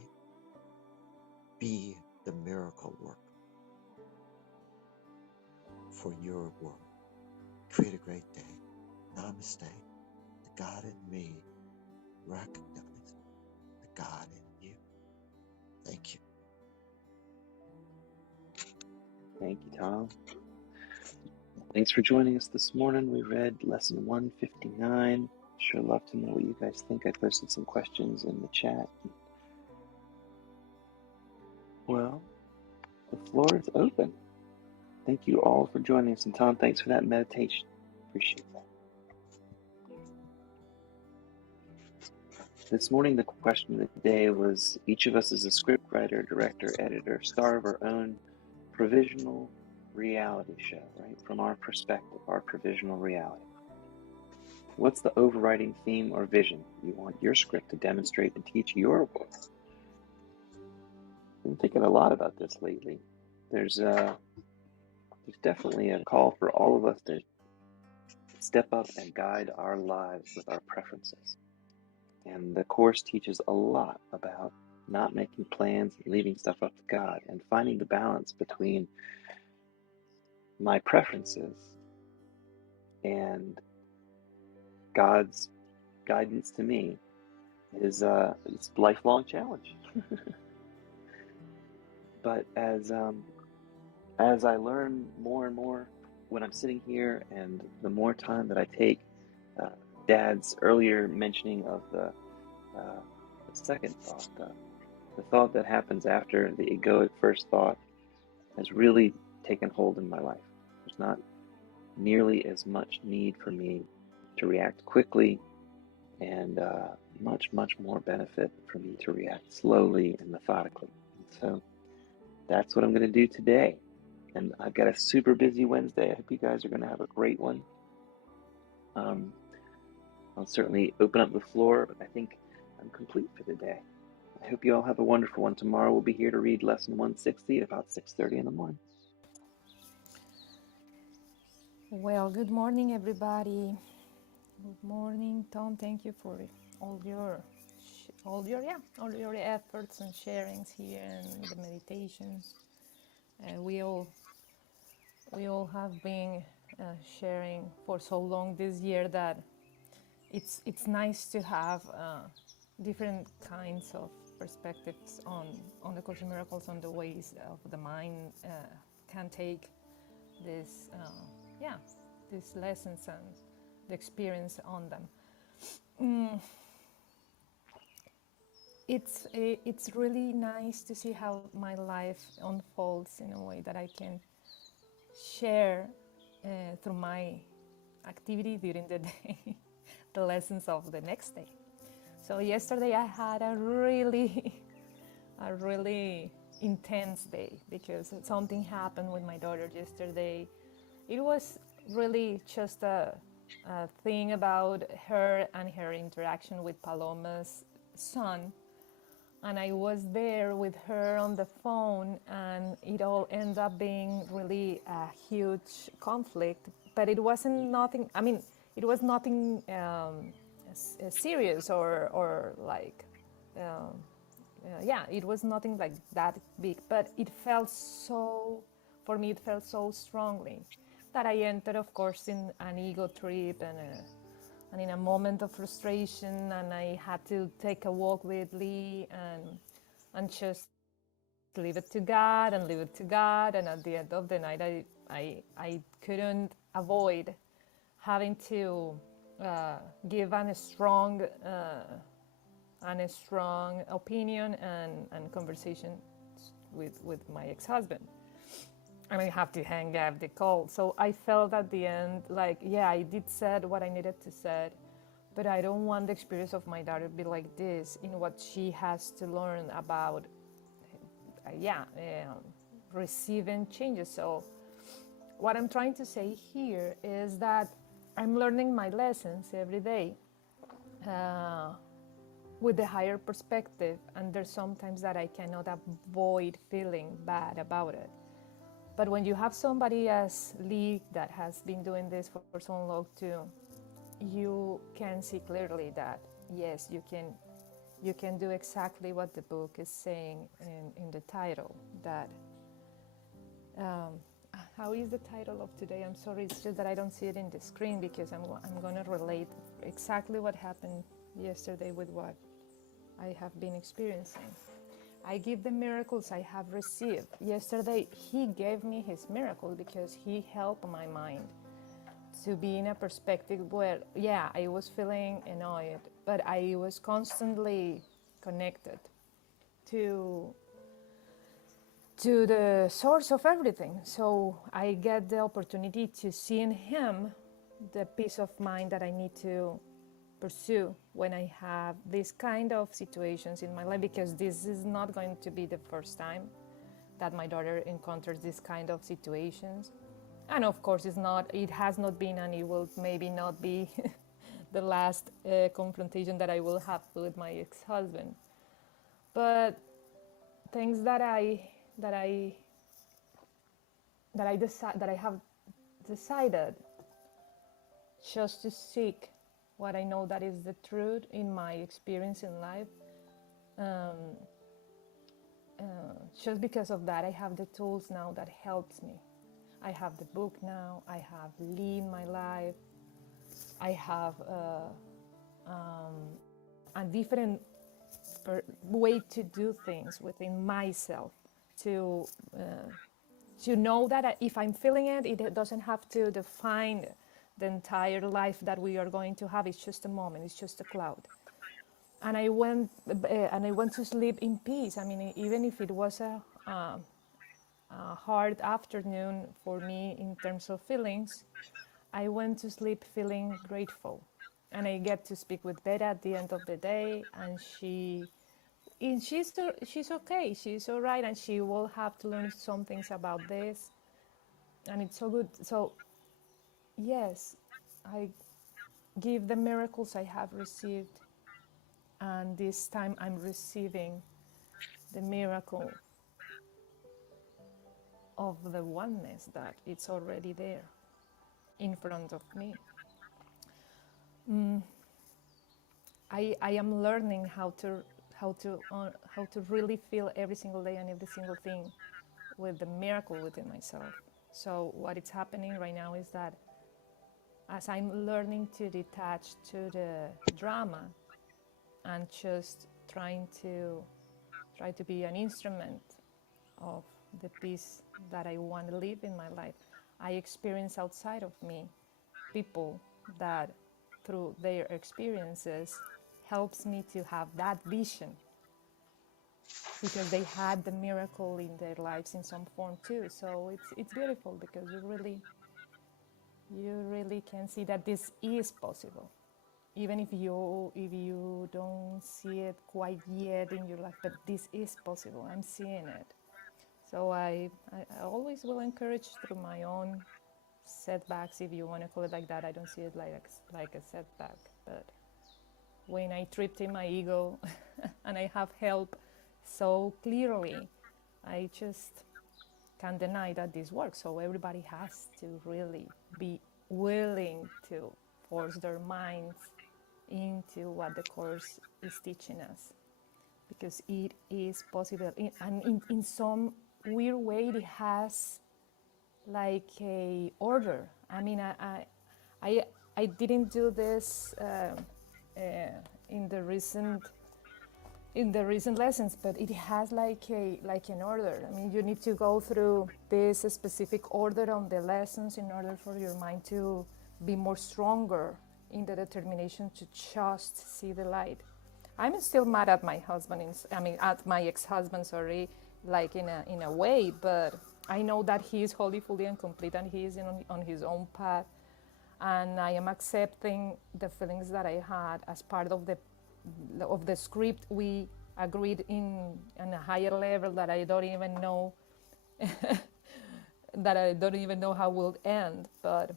Be the miracle worker for your world. Create a great day. Namaste. The God in me recognize the God in you. Thank you. Thank you, Tom. Thanks for joining us this morning. We read lesson 159. Sure love to know what you guys think. I posted some questions in the chat. Well, the floor is open. Thank you all for joining us. And Tom, thanks for that meditation. Appreciate that. This morning, the question of the day was, each of us is a scriptwriter, director, editor, star of our own provisional reality show, right? From our perspective, our provisional reality. What's the overriding theme or vision you want your script to demonstrate and teach your world? I've been thinking a lot about this lately. There's definitely a call for all of us to step up and guide our lives with our preferences. And the Course teaches a lot about not making plans and leaving stuff up to God and finding the balance between my preferences and God's guidance to me is it's a lifelong challenge. But as I learn more and more when I'm sitting here, and the more time that I take, Dad's earlier mentioning of the second thought, the thought that happens after the egoic first thought, has really taken hold in my life. There's not nearly as much need for me to react quickly, and much more benefit for me to react slowly and methodically. So that's what I'm going to do today. And I've got a super busy Wednesday. I hope you guys are going to have a great one. I'll certainly open up the floor, but I think I'm complete for the day. I hope you all have a wonderful one. Tomorrow we'll be here to read lesson 160 at about 6:30 in the morning. Well, good morning, everybody. Good morning, Tom. Thank you for all your efforts and sharings here and the meditations. We all have been sharing for so long this year that it's nice to have different kinds of perspectives on the Course in Miracles, on the ways of the mind can take this these lessons and the experience on them. It's really nice to see how my life unfolds in a way that I can share through my activity during the day the lessons of the next day. So yesterday I had a really intense day because something happened with my daughter yesterday. It was really just a thing about her and her interaction with Paloma's son. And I was there with her on the phone, and it all ended up being really a huge conflict. But it wasn't nothing, I mean, it was nothing serious or like, it was nothing like that big. But it felt so, for me, it felt so strongly that I entered, of course, in an ego trip and in a moment of frustration, and I had to take a walk with Lee and just leave it to God and leave it to God. And at the end of the night, I couldn't avoid having to give a strong opinion and conversation with my ex-husband, and I have to hang up the call. So I felt at the end like, yeah, I did said what I needed to say, but I don't want the experience of my daughter to be like this in what she has to learn about, receiving changes. So what I'm trying to say here is that I'm learning my lessons every day uh, with the higher perspective, and there's sometimes that I cannot avoid feeling bad about it. But when you have somebody as Lee that has been doing this for so long too, you can see clearly that yes, you can do exactly what the book is saying in the title. That um, how is the title of today? I'm sorry, it's just that I don't see it in the screen because I'm going to relate exactly what happened yesterday with what I have been experiencing. I give the miracles I have received. Yesterday, he gave me his miracle because he helped my mind to be in a perspective where, yeah, I was feeling annoyed, but I was constantly connected to the source of everything. So I get the opportunity to see in him the peace of mind that I need to pursue when I have these kind of situations in my life, because this is not going to be the first time that my daughter encounters this kind of situations. And of course, it has not been, and it will maybe not be the last confrontation that I will have with my ex-husband. But things that I have decided just to seek what I know that is the truth in my experience in life. Um, uh, just because of that, I have the tools now that helps me. I have the book now. I have Lee in my life. I have a different way to do things within myself to uh, to know that if I'm feeling it, it doesn't have to define the entire life that we are going to have. It's just a moment. It's just a cloud. And I went to sleep in peace. I mean, even if it was a hard afternoon for me in terms of feelings, I went to sleep feeling grateful. And I get to speak with Beta at the end of the day, and she's okay. She's all right, and she will have to learn some things about this, and it's so good. So yes, I give the miracles I have received, and this time I'm receiving the miracle of the oneness that it's already there in front of me. I am learning how to really feel every single day and every single thing with the miracle within myself. So what is happening right now is that as I'm learning to detach to the drama and just try to be an instrument of the peace that I want to live in my life, I experience outside of me people that through their experiences helps me to have that vision, because they had the miracle in their lives in some form too. So it's beautiful because you really can see that this is possible, even if you don't see it quite yet in your life, but this is possible. I'm seeing it. So I always will encourage through my own setbacks, if you want to call it like that. I don't see it like a setback, but when I tripped in my ego and I have help so clearly, I just can't deny that this works. So everybody has to really be willing to force their minds into what the course is teaching us, because it is possible. And in some weird way, it has like a order. I mean, I, I didn't do this in the recent lessons, but it has like an order. I mean, you need to go through this specific order on the lessons in order for your mind to be more stronger in the determination to just see the light. I'm still mad at my husband. At my ex-husband. Sorry, like in a way, but I know that he is wholly, fully, and complete, and he is on his own path, and I am accepting the feelings that I had as part of the script we agreed in on a higher level that I don't even know how will end, but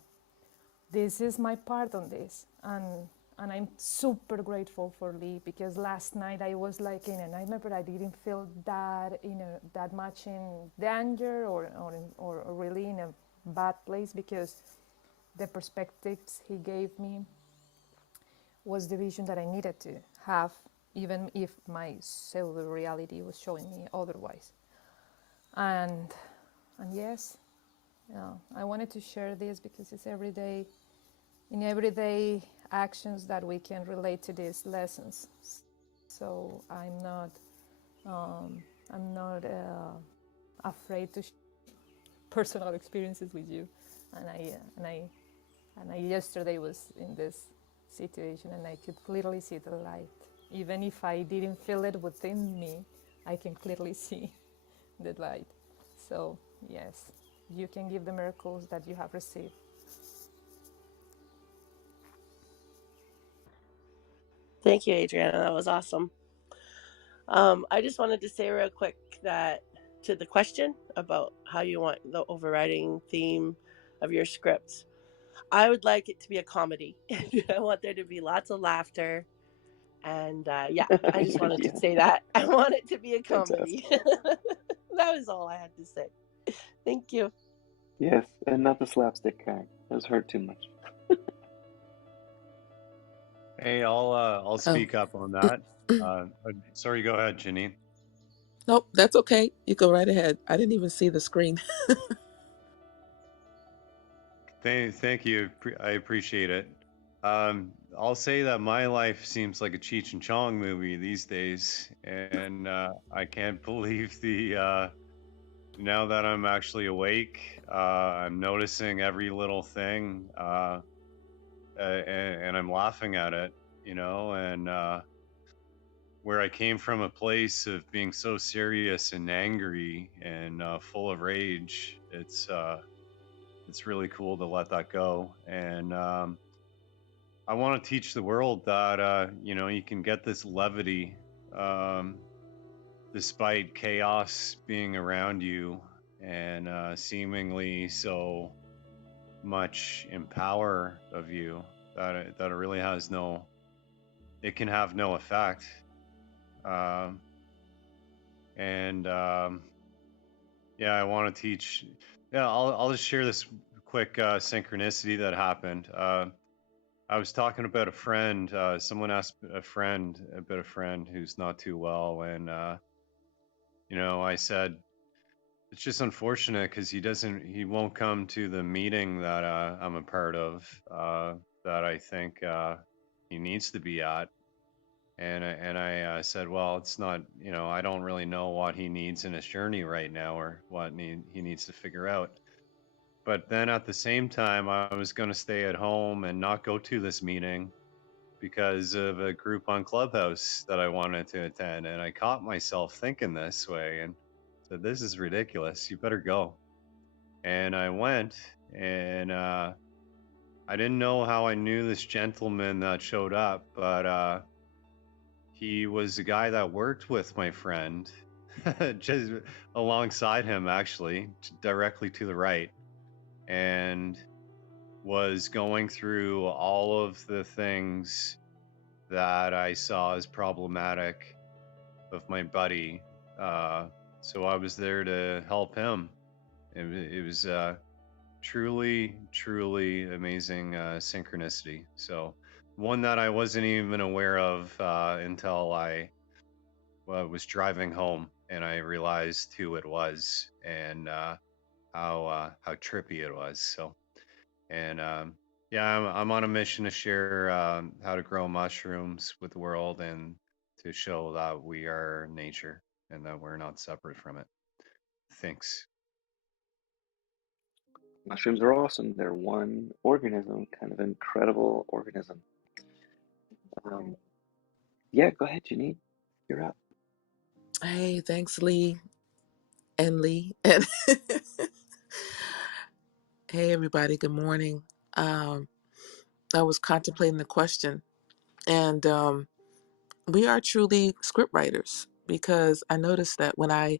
this is my part on this, and I'm super grateful for Lee, because last night I was like in a nightmare, but I didn't feel that that much in danger or really in a bad place, because the perspectives he gave me was the vision that I needed to have, even if my pseudo reality was showing me otherwise. And yes, yeah, I wanted to share this because it's in everyday actions that we can relate to these lessons. So I'm not afraid to share personal experiences with you, and I yesterday was in this situation, and I could clearly see the light. Even if I didn't feel it within me, I can clearly see the light. So, yes, you can give the miracles that you have received. Thank you, Adriana. That was awesome. I just wanted to say real quick that to the question about how you want the overriding theme of your scripts, I would like it to be a comedy. I want there to be lots of laughter. And yeah, I just wanted to say that. I want it to be a comedy. That was all I had to say. Thank you. Yes, and not the slapstick kind. Those hurt too much. Hey, I'll speak up on that. Sorry, go ahead, Janine. Nope, that's okay. You go right ahead. I didn't even see the screen. Thank you. I appreciate it. I'll say that my life seems like a Cheech and Chong movie these days, and I can't believe now that I'm actually awake, I'm noticing every little thing, and I'm laughing at it, and where I came from a place of being so serious and angry and full of rage. It's really cool to let that go, and I want to teach the world that you can get this levity despite chaos being around you and seemingly so much in power of you that it really has it can have no effect. And yeah, I want to teach. Yeah, I'll just share this quick synchronicity that happened. I was talking about a friend. Someone asked a friend about a friend who's not too well, and I said it's just unfortunate because he won't come to the meeting that I'm a part of. That I think he needs to be at. And I said, well, it's not, I don't really know what he needs in his journey right now or what he needs to figure out. But then at the same time, I was going to stay at home and not go to this meeting because of a group on Clubhouse that I wanted to attend. And I caught myself thinking this way and said, this is ridiculous. You better go. And I went, and I didn't know how I knew this gentleman that showed up, but he was a guy that worked with my friend, just alongside him, actually, directly to the right, and was going through all of the things that I saw as problematic of my buddy. So I was there to help him. It was truly, truly amazing synchronicity. So one that I wasn't even aware of until I was driving home and I realized who it was and how trippy it was. So, and yeah, I'm on a mission to share how to grow mushrooms with the world and to show that we are nature and that we're not separate from it. Thanks. Mushrooms are awesome. They're one organism, kind of incredible organism. Yeah, go ahead, Janine. You're up. Hey, thanks, Lee. and Lee. And hey, everybody. Good morning. Um, I was contemplating the question, and we are truly script writers because I noticed that when I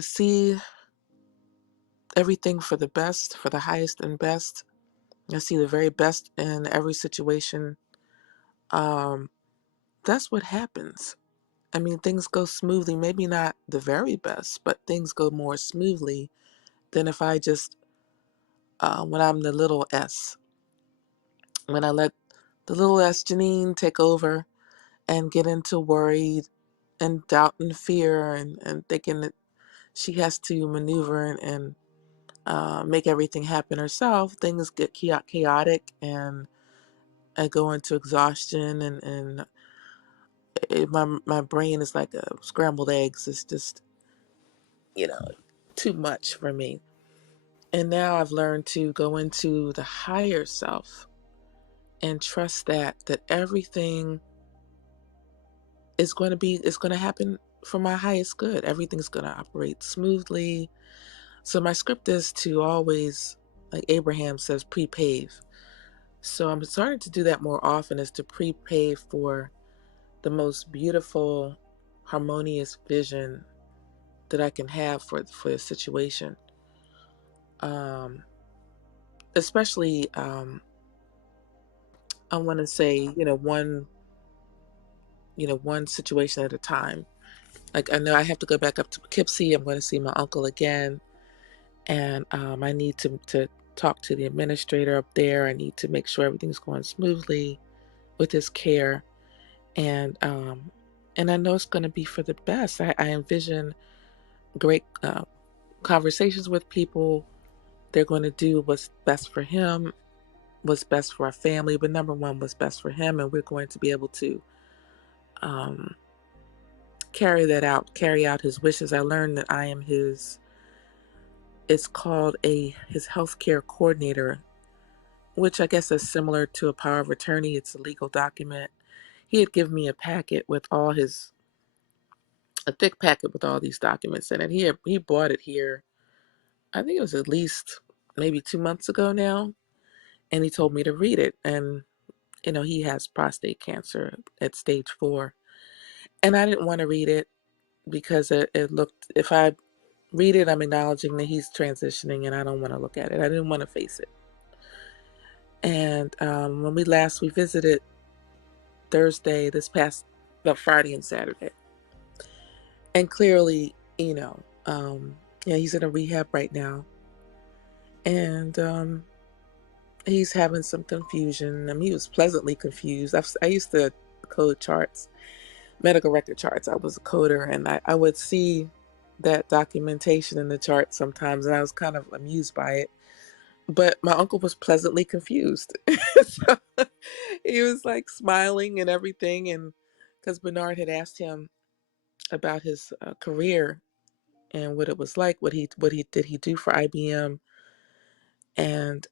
see everything for the best, for the highest and best, I see the very best in every situation. Um, that's what happens. I mean, things go smoothly, maybe not the very best, but things go more smoothly than if I just, when I'm the little S, when I let the little S Janine take over and get into worry and doubt and fear and thinking that she has to maneuver and make everything happen herself. Things get chaotic and I go into exhaustion and my brain is like a scrambled eggs. It's just, you know, too much for me. And now I've learned to go into the higher self and trust that everything is going to happen for my highest good. Everything's going to operate smoothly. So my script is to always, like Abraham says, pre-pave. So I'm starting to do that more often, is to pre-pave for the most beautiful, harmonious vision that I can have for a situation. Um, especially, I want to say, one situation at a time. Like I know I have to go back up to Poughkeepsie. I'm going to see my uncle again, and I need to talk to the administrator up there. I need to make sure everything's going smoothly with his care, and I know it's going to be for the best. I envision great conversations with people. They're going to do what's best for him, what's best for our family, but number one, what's best for him, and we're going to be able to um, carry out his wishes. I learned that I am his. It's called his healthcare coordinator, which I guess is similar to a power of attorney. It's a legal document. He had given me a thick packet with all these documents in it. He bought it here. I think it was at least maybe 2 months ago now, and he told me to read it. And he has prostate cancer at stage 4, and I didn't want to read it because it looked. If I read it, I'm acknowledging that he's transitioning, and I don't want to look at it. I didn't want to face it. And when we visited Thursday, this past, about Friday and Saturday. And clearly, he's in a rehab right now. And he's having some confusion. I mean, he was pleasantly confused. I used to code charts, medical record charts. I was a coder, and I would see that documentation in the chart sometimes, and I was kind of amused by it. But my uncle was pleasantly confused. So he was like smiling and everything. And because Bernard had asked him about his career and what it was like, what he did he do for IBM, and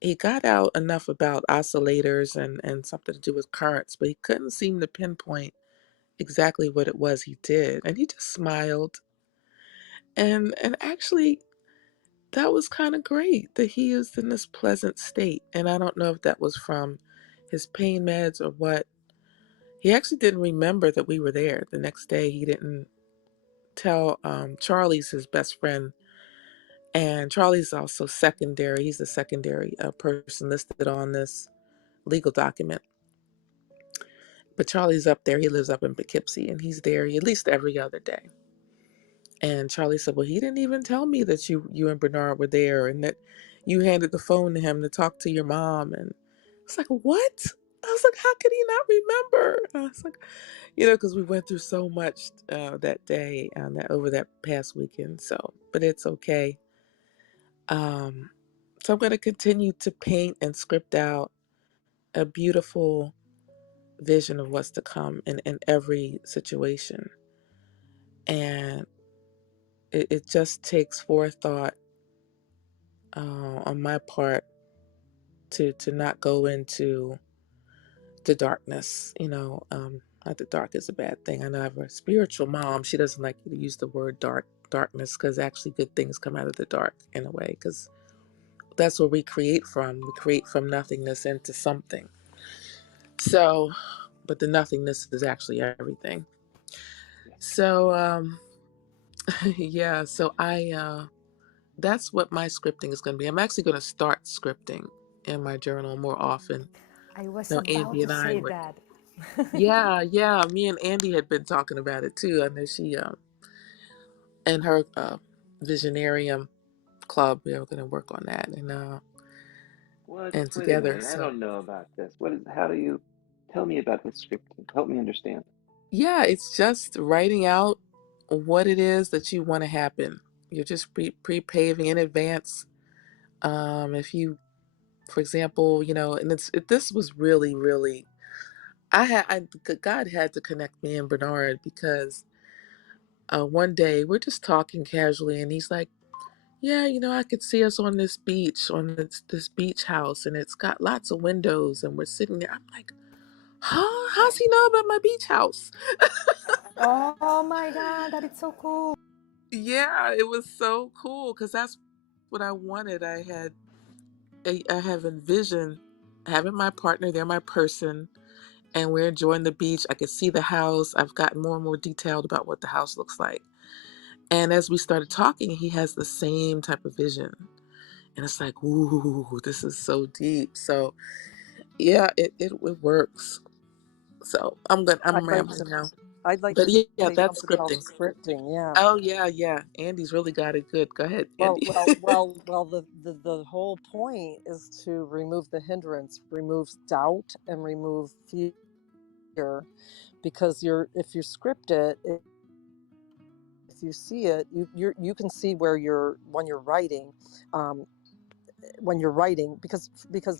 he got out enough about oscillators and something to do with currents, but he couldn't seem to pinpoint exactly what it was he did, and he just smiled, and actually that was kind of great that he is in this pleasant state, and I don't know if that was from his pain meds or what. He actually didn't remember that we were there the next day. He didn't tell Charlie's his best friend. And Charlie's also secondary. He's the secondary person listed on this legal document. But Charlie's up there. He lives up in Poughkeepsie, and he's there at least every other day. And Charlie said, "Well, he didn't even tell me that you and Bernard were there, and that you handed the phone to him to talk to your mom." And it's like, "What?" I was like, "How could he not remember?" I was like, because we went through so much that day and that over that past weekend. So, but it's okay. So I'm going to continue to paint and script out a beautiful vision of what's to come in every situation. And it just takes forethought on my part to not go into the darkness. Not that dark is a bad thing. I know I have a spiritual mom. She doesn't like you to use the word darkness, because actually good things come out of the dark in a way, because that's where we create from. We create from nothingness into something. So, but the nothingness is actually everything. Yes. So, yeah, so that's what my scripting is going to be. I'm actually going to start scripting in my journal more often. I was No, about Andy to and I say were, that. yeah, me and Andy had been talking about it too. I know she, in her Visionarium club, we were going to work on that What? and Wait a together. minute. I So, don't know about this. What is? How do you tell me about this scripting? Help me understand. yeah, it's just writing out what it is that you want to happen. You're just pre-paving in advance. If you, for example, and this was really, really, God had to connect me and Bernard, because one day we're just talking casually, and he's like, "Yeah, I could see us on this beach, on this beach house, and it's got lots of windows, and we're sitting there." I'm like, "Huh? How's he know about my beach house?" Oh my god, that is so cool. Yeah, it was so cool because that's what I wanted. I have envisioned having my partner, they're my person, and we're enjoying the beach. I could see the house. I've gotten more and more detailed about what the house looks like. And as we started talking, he has the same type of vision. And it's like, ooh, this is so deep. So yeah, it works. So I'm I'd like rambling to now. I'd like But to yeah, say that's something about scripting. scripting. Yeah. Oh yeah, yeah. Andy's really got it good. Go ahead, Well, Andy. well, well, well. The whole point is to remove the hindrance, remove doubt, and remove fear, because if you script it, if you see it, you can see where you're when you're writing. Um, when you're writing, because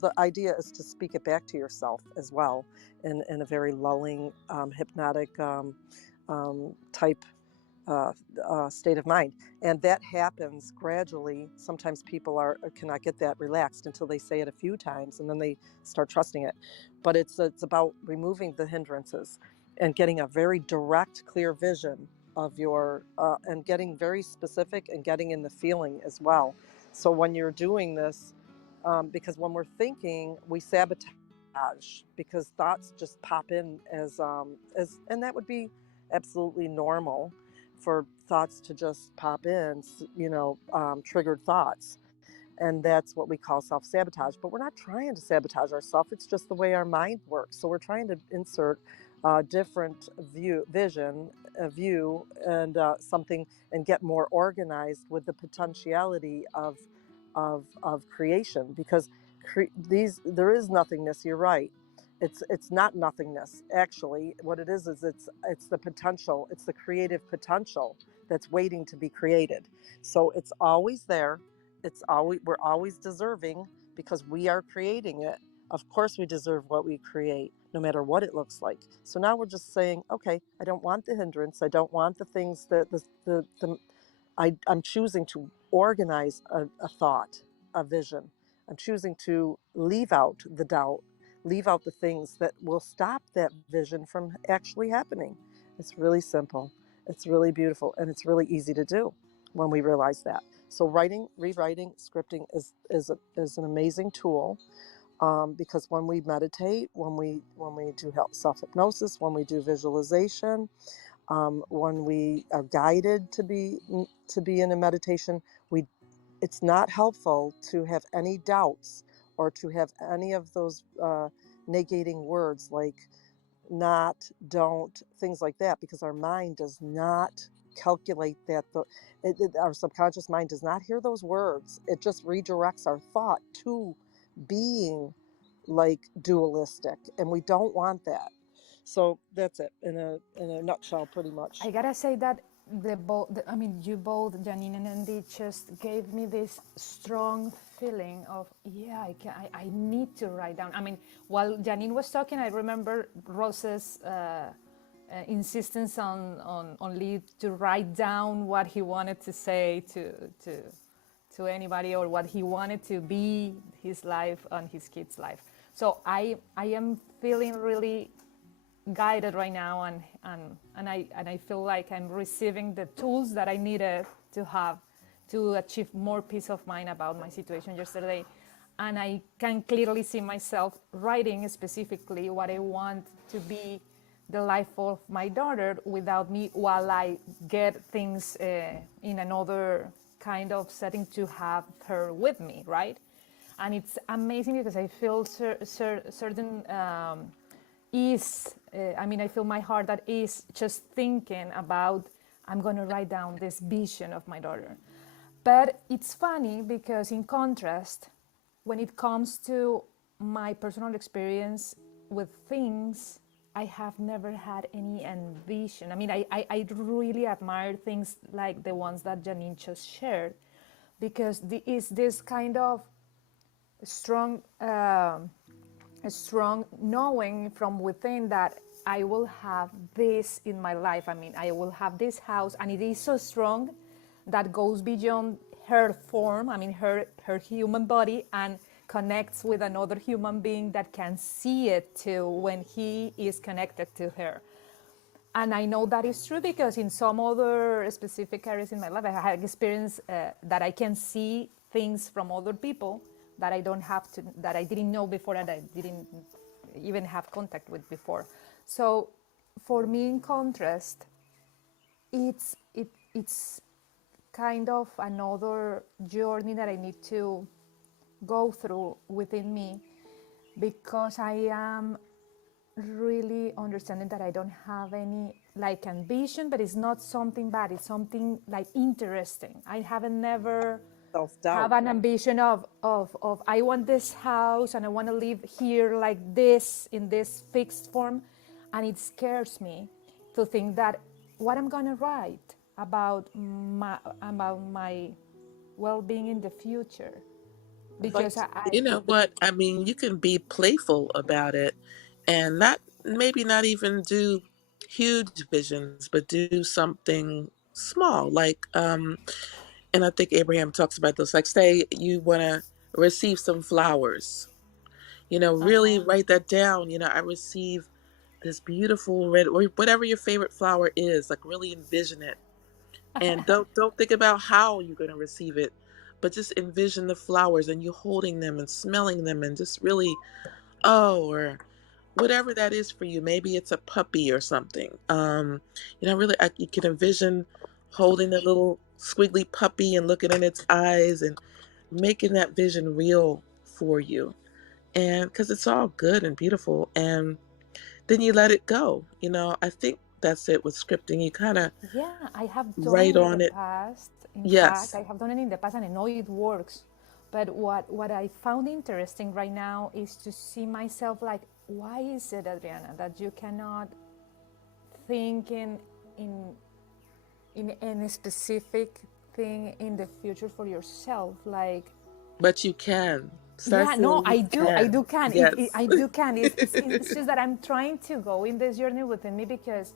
the idea is to speak it back to yourself as well, in a very lulling, hypnotic type state of mind, and that happens gradually. Sometimes people cannot get that relaxed until they say it a few times, and then they start trusting it. But it's about removing the hindrances and getting a very direct, clear vision of your and getting very specific and getting in the feeling as well. So when you're doing this, because when we're thinking, we sabotage, because thoughts just pop in as and that would be absolutely normal for thoughts to just pop in, triggered thoughts. And that's what we call self sabotage. But we're not trying to sabotage ourselves, it's just the way our mind works. So we're trying to insert a different vision, a view, and something, and get more organized with the potentiality of creation. Because there is nothingness, you're right. It's not nothingness. Actually, what it is it's the potential. It's the creative potential that's waiting to be created. So it's always there. We're always deserving, because we are creating it. Of course we deserve what we create, no matter what it looks like. So now we're just saying, okay, I don't want the hindrance. I don't want the things that I'm choosing to organize a thought, a vision. I'm choosing to leave out the doubt, leave out the things that will stop that vision from actually happening. It's really simple. It's really beautiful, and it's really easy to do when we realize that. So writing, rewriting, scripting is an amazing tool, because when we meditate, when we do self hypnosis, when we do visualization, when we are guided to be in a meditation, we it's not helpful to have any doubts, or to have any of those negating words like not, don't, things like that, because our mind does not calculate that. Our subconscious mind does not hear those words. It just redirects our thought to being like dualistic, and we don't want that. So that's it in a nutshell, pretty much. I gotta say that I mean, you both, Janine and Andy, just gave me this strong feeling of, yeah, I need to write down. I mean, while Janine was talking, I remember Rose's insistence on Lee to write down what he wanted to say to anybody, or what he wanted to be his life and his kids' life. So I am feeling really guided right now, and I feel like I'm receiving the tools that I needed to achieve more peace of mind about my situation yesterday. And I can clearly see myself writing specifically what I want to be the life of my daughter without me, while I get things in another kind of setting to have her with me, right? And it's amazing because I feel certain ease. I feel my heart at ease just thinking about I'm going to write down this vision of my daughter. But it's funny because, in contrast, when it comes to my personal experience with things, I have never had any ambition. I really admire things like the ones that Janine just shared, because is this kind of strong a strong knowing from within that I will have this in my life. I will have this house, and it is so strong that goes beyond her form, her human body, and connects with another human being that can see it too when he is connected to her. And I know that is true because in some other specific areas in my life, I have experienced that I can see things from other people that I don't have to, that I didn't know before, and I didn't even have contact with before. So for me, in contrast, it's kind of another journey that I need to go through within me, because I am really understanding that I don't have any like ambition, but it's not something bad. It's something like interesting. I haven't never have Self-doubt. an ambition of I want this house and I want to live here like this in this fixed form, and it scares me to think that what I'm gonna write about my well-being in the future, But because I You know what? I mean, you can be playful about it and not maybe not even do huge visions, but do something small. Like, and I think Abraham talks about this. Like, say you want to receive some flowers, really write that down. I receive this beautiful red or whatever your favorite flower is, like really envision it. And don't think about how you're going to receive it, but just envision the flowers and you holding them and smelling them and just really, or whatever that is for you. Maybe it's a puppy or something. Really, you can envision holding a little squiggly puppy and looking in its eyes and making that vision real for you. And because it's all good and beautiful, and then you let it go. I think that's it with scripting. You kind of Yeah, I have done write it in the on it. past. In fact, Yes, I have done it in the past and I know it works. But what I found interesting right now is to see myself like, why is it, Adriana, that you cannot think in in any specific thing in the future for yourself? Like, but you can start yeah, no, saying you I do. I can. do can. Yes. I do can. It's just that I'm trying to go in this journey within me, because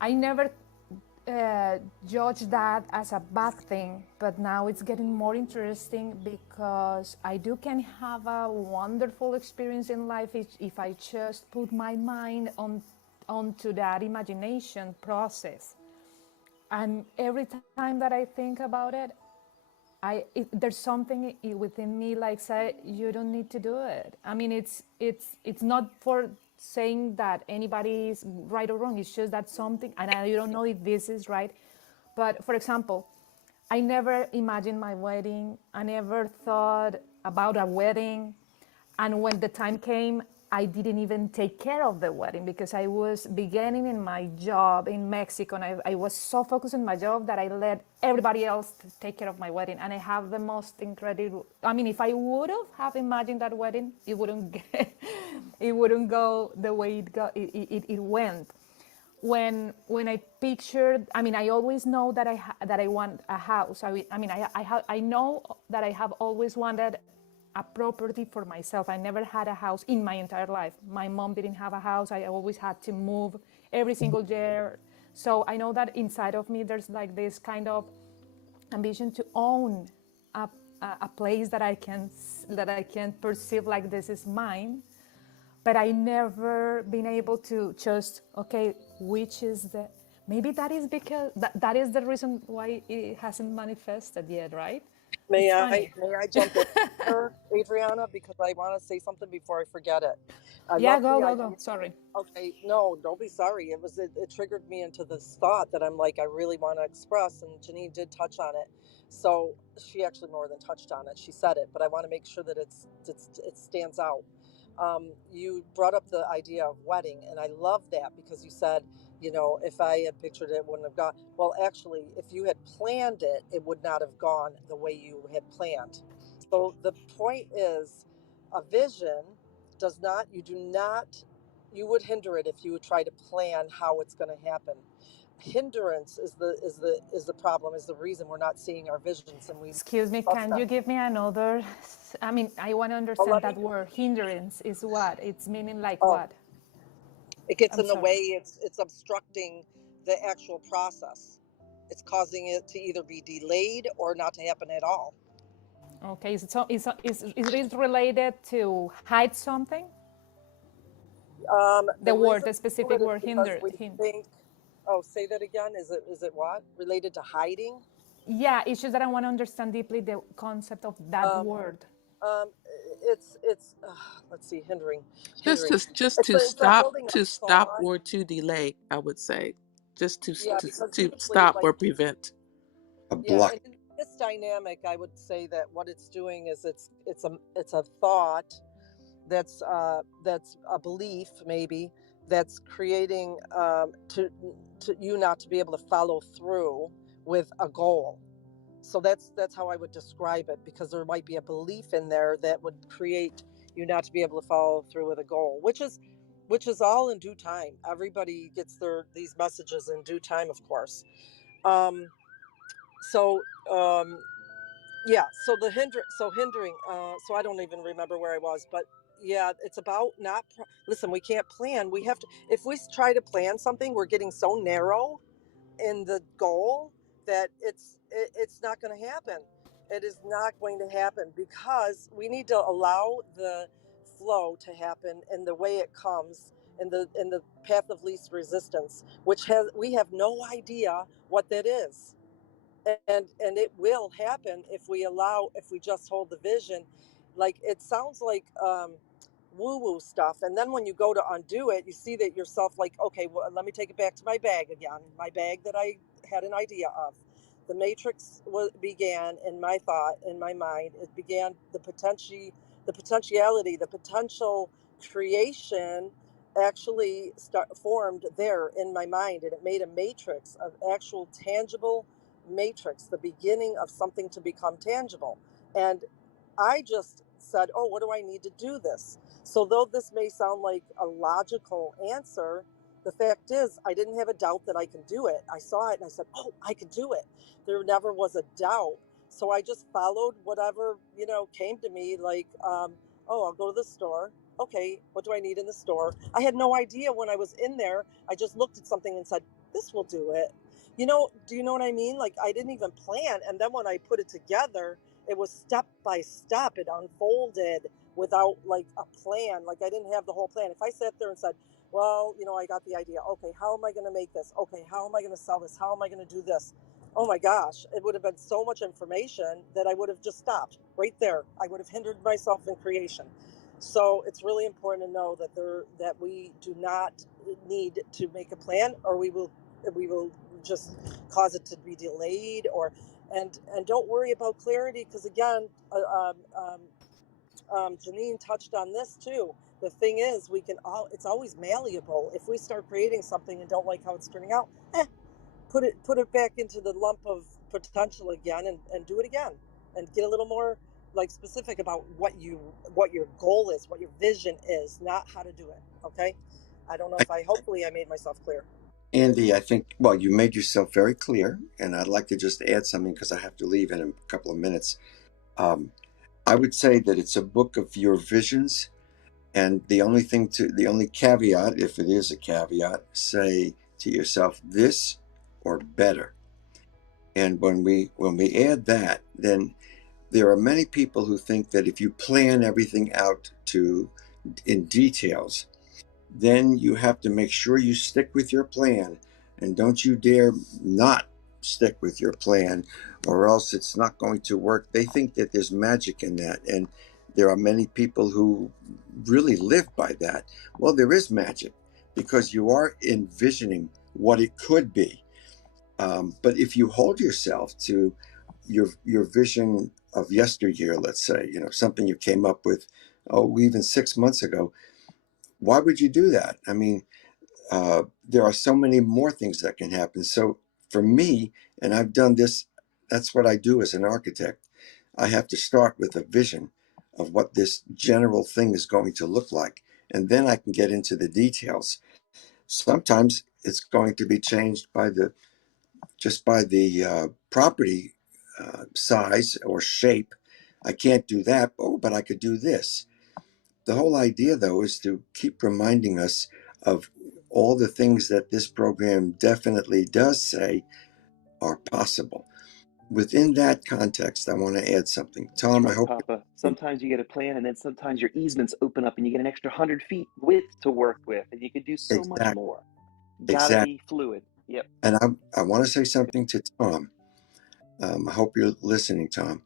I never judge that as a bad thing, but now it's getting more interesting because I do can have a wonderful experience in life if I just put my mind onto that imagination process. And every time that I think about it, there's something within me like say you don't need to do it. It's not for saying that anybody is right or wrong. It's just that something, and I don't know if this is right, but for example, I never imagined my wedding. I never thought about a wedding. And when the time came, I didn't even take care of the wedding because I was beginning in my job in Mexico. And I was so focused on my job that I let everybody else to take care of my wedding. And I have the most incredible, if I would have imagined that wedding, it wouldn't it wouldn't go the way it went. When I pictured, I always know that I want a house. I know that I have always wanted a property for myself. I never had a house in my entire life. My mom didn't have a house. I always had to move every single year. So I know that inside of me there's like this kind of ambition to own a place that I can perceive like this is mine. but I never been able to just, okay, which is the, maybe that is because, that is the reason why it hasn't manifested yet, right? May It's I funny. may I jump in here, Adriana, because I want to say something before I forget it. I Yeah, love go, the go, go. idea. Sorry. Okay, no, don't be sorry. It triggered me into this thought that I'm like I really want to express, and Janine did touch on it. So she actually more than touched on it. She said it, but I want to make sure that it stands out. You brought up the idea of wedding, and I love that because you said, you know, if I had pictured it, it wouldn't have gone. Well, actually, if you had planned it, it would not have gone the way you had planned. So the point is, a vision does not, you do not, you would hinder it if you would try to plan how it's going to happen. Hindrance is the problem, is the reason we're not seeing our visions, and we Excuse me, trust can them. you give me another? I mean, I want to Well, understand let that me. word. Hindrance is what? It's meaning like Oh, what? it gets I'm in the way. sorry. It's obstructing the actual process. It's causing it to either be delayed or not to happen at all. Okay, so is it related to hide something? The The word, reason the we do specific it is word, because hinder, we think. Oh, say that again. Is it what related to hiding? Yeah, it's just that I want to understand deeply the concept of that Um, word. um, it's let's see, hindering, Just hindering. to It's a stop, holding a to stop thought. or to delay, I would say. Just Yeah, because to usually, stop like, or prevent. A yeah, block. and in this dynamic, I would say that what it's doing is it's a thought that's a belief, maybe, that's creating to you not to be able to follow through with a goal. So that's how I would describe it, because there might be a belief in there that would create you not to be able to follow through with a goal, which is all in due time. Everybody gets these messages in due time, of course. um so yeah, so hindering, so I don't even remember where I was, but yeah, it's about not listen, we can't plan. We have to, if we try to plan something, we're getting so narrow in the goal that it's not going to happen. It is not going to happen because we need to allow the flow to happen in the way it comes, in the path of least resistance, which has we have no idea what that is. And it will happen if we just hold the vision. Like, it sounds like woo woo stuff, and then when you go to undo it, you see that yourself, like, okay, well, let me take it back to my bag again, my bag that I had an idea of. The matrix began in my thought, in my mind. It began the potential creation actually formed there in my mind, and it made a matrix of actual tangible matrix, the beginning of something to become tangible. And I just said, oh, what do I need to do this? So, though this may sound like a logical answer, the fact is, I didn't have a doubt that I can do it. I saw it and I said, oh, I could do it. There never was a doubt. So I just followed whatever, came to me, like, oh, I'll go to the store. Okay, what do I need in the store? I had no idea when I was in there. I just looked at something and said, this will do it. Do you know what I mean? Like, I didn't even plan. And then when I put it together, it was step by step. It unfolded without, like, a plan. Like, I didn't have the whole plan. If I sat there and said, well, I got the idea. Okay, how am I going to make this? Okay, how am I going to sell this? How am I going to do this? Oh my gosh, it would have been so much information that I would have just stopped right there. I would have hindered myself in creation. So it's really important to know that we do not need to make a plan, or we will just cause it to be delayed, and don't worry about clarity, because again, Janine touched on this too. The thing is, it's always malleable. If we start creating something and don't like how it's turning out, put it back into the lump of potential again, and do it again, and get a little more, like, specific about what your goal is, what your vision is, not how to do it. Okay, I don't know I, if hopefully I made myself clear. Andy, I think, well, you made yourself very clear, and I'd like to just add something because I have to leave in a couple of minutes. I would say that it's a book of your visions, and the only caveat, if it is a caveat, say to yourself, this or better. And when we add that, then there are many people who think that if you plan everything out to in details, then you have to make sure you stick with your plan, and don't you dare not stick with your plan, or else it's not going to work. They think that there's magic in that, and there are many people who really live by that. Well, there is magic because you are envisioning what it could be. But if you hold yourself to your vision of yesteryear, let's say, something you came up with, even 6 months ago, why would you do that? I mean, there are so many more things that can happen. So for me, and I've done this, that's what I do as an architect. I have to start with a vision of what this general thing is going to look like. And then I can get into the details. Sometimes it's going to be changed by the property size or shape. I can't do that. Oh, but I could do this. The whole idea, though, is to keep reminding us of all the things that this program definitely does say are possible. Within that context, I want to add something. That's Tom, I right, hope Papa. you're Sometimes you get a plan, and then sometimes your easements open up, and you get an extra 100 feet width to work with, and you can do so much exact, more. Gotta exact. be fluid. Yep. And I want to say something to Tom. I hope you're listening, Tom.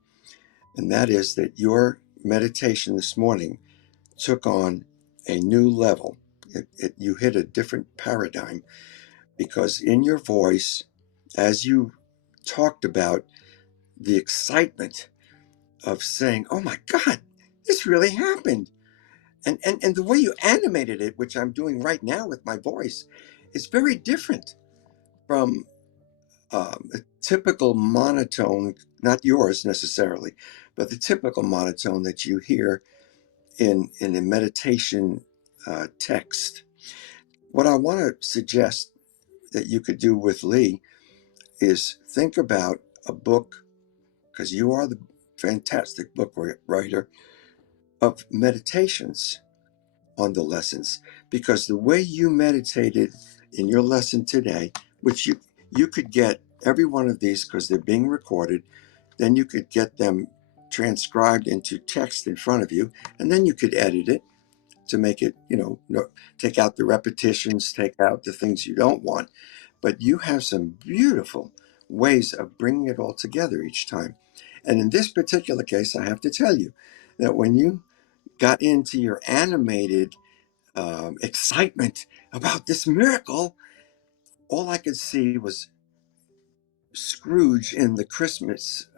And that is that your meditation this morning took on a new level. You hit a different paradigm because in your voice, as you talked about the excitement of saying, "Oh my God, this really happened," and the way you animated it, which I'm doing right now with my voice, is very different from a typical monotone, not yours necessarily, but the typical monotone that you hear in a meditation text. What I want to suggest that you could do with Lee is think about a book, because you are the fantastic book writer, of meditations on the lessons. Because the way you meditated in your lesson today, which you could get every one of these because they're being recorded, then you could get them transcribed into text in front of you, and then you could edit it to make it, no, take out the repetitions, take out the things you don't want. But you have some beautiful ways of bringing it all together each time. And in this particular case, I have to tell you that when you got into your animated excitement about this miracle, all I could see was Scrooge in the Christmas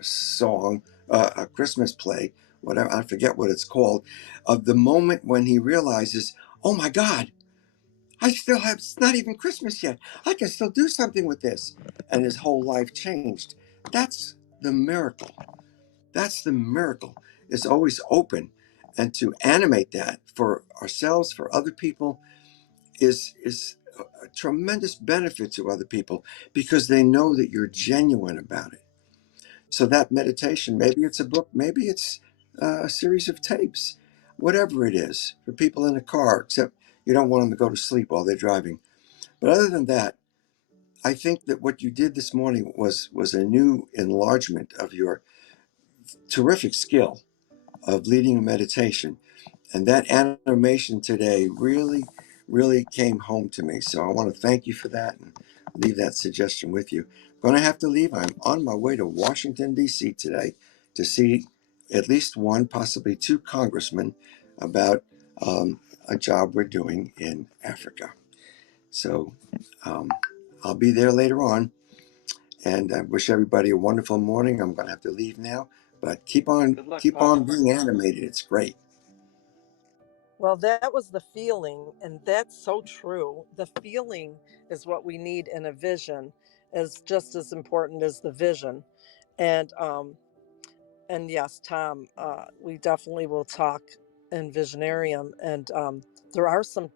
song, a Christmas play, whatever, I forget what it's called, of the moment when he realizes, oh my God, I still have, it's not even Christmas yet. I can still do something with this. And his whole life changed. That's the miracle. That's the miracle. It's always open. And to animate that for ourselves, for other people, is a tremendous benefit to other people because they know that you're genuine about it. So that meditation, maybe it's a book, maybe it's a series of tapes, whatever it is for people in a car, except you don't want them to go to sleep while they're driving. But other than that, I think that what you did this morning was a new enlargement of your terrific skill of leading a meditation. And that animation today really, really came home to me. So I want to thank you for that and leave that suggestion with you. Going to have to leave. I'm on my way to Washington, D.C. today to see at least one, possibly two congressmen about a job we're doing in Africa. So um, I'll be there later on. And I wish everybody a wonderful morning. I'm going to have to leave now, but Good luck, keep on Papa. being animated. It's great. Well, that was the feeling, and that's so true. The feeling is what we need in a vision, is just as important as the vision. And yes, Tom, we definitely will talk in Visionarium, and there are some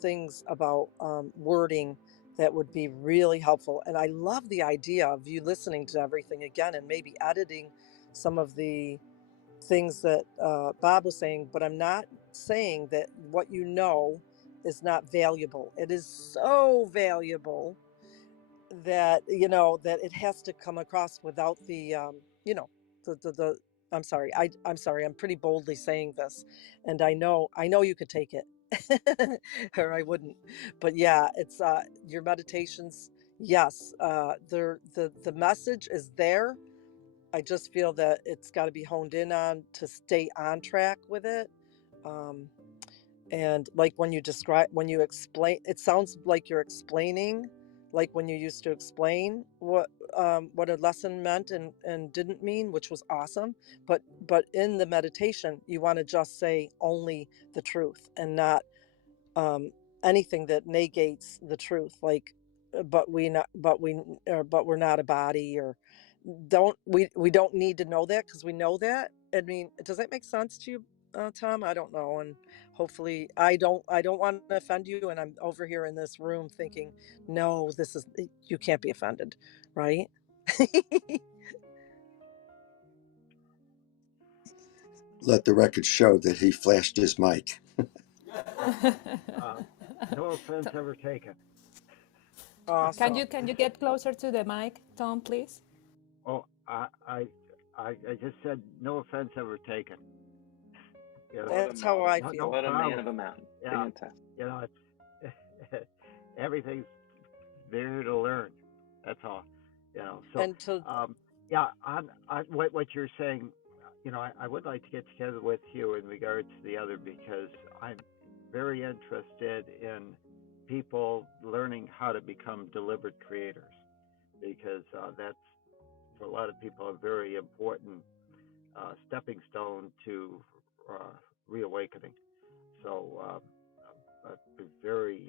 things about wording that would be really helpful. And I love the idea of you listening to everything again and maybe editing some of the things that Bob was saying, but I'm not saying that what you know is not valuable. It is so valuable that that it has to come across without the you know the I'm sorry. I'm sorry. I'm pretty boldly saying this, and I know you could take it, or I wouldn't. But yeah, it's your meditations. Yes, the message is there. I just feel that it's got to be honed in on to stay on track with it. Um, and like when you explain, it sounds like you're explaining, like when you used to explain what a lesson meant and didn't mean, which was awesome. But in the meditation, you want to just say only the truth and not um, anything that negates the truth, like but we're not a body, or we don't need to know that because we know that. I mean, does that make sense to you, Tom? I don't know, and hopefully I don't want to offend you, and I'm over here in this room thinking, no, this is, you can't be offended, right? Let the record show that he flashed his mic. No offense ever taken. Awesome. Can you get closer to the mic, Tom, please? Oh, I just said no offense ever taken. You know, What a That's how model. I no feel. What a man problem. of a mountain. Yeah, Fantastic. you know, it's everything's there to learn. That's all. You know, so And to yeah, on what you're saying, you know, I would like to get together with you in regards to the other, because I'm very interested in people learning how to become deliberate creators, because that's for a lot of people a very important stepping stone to reawakening. So I'd be very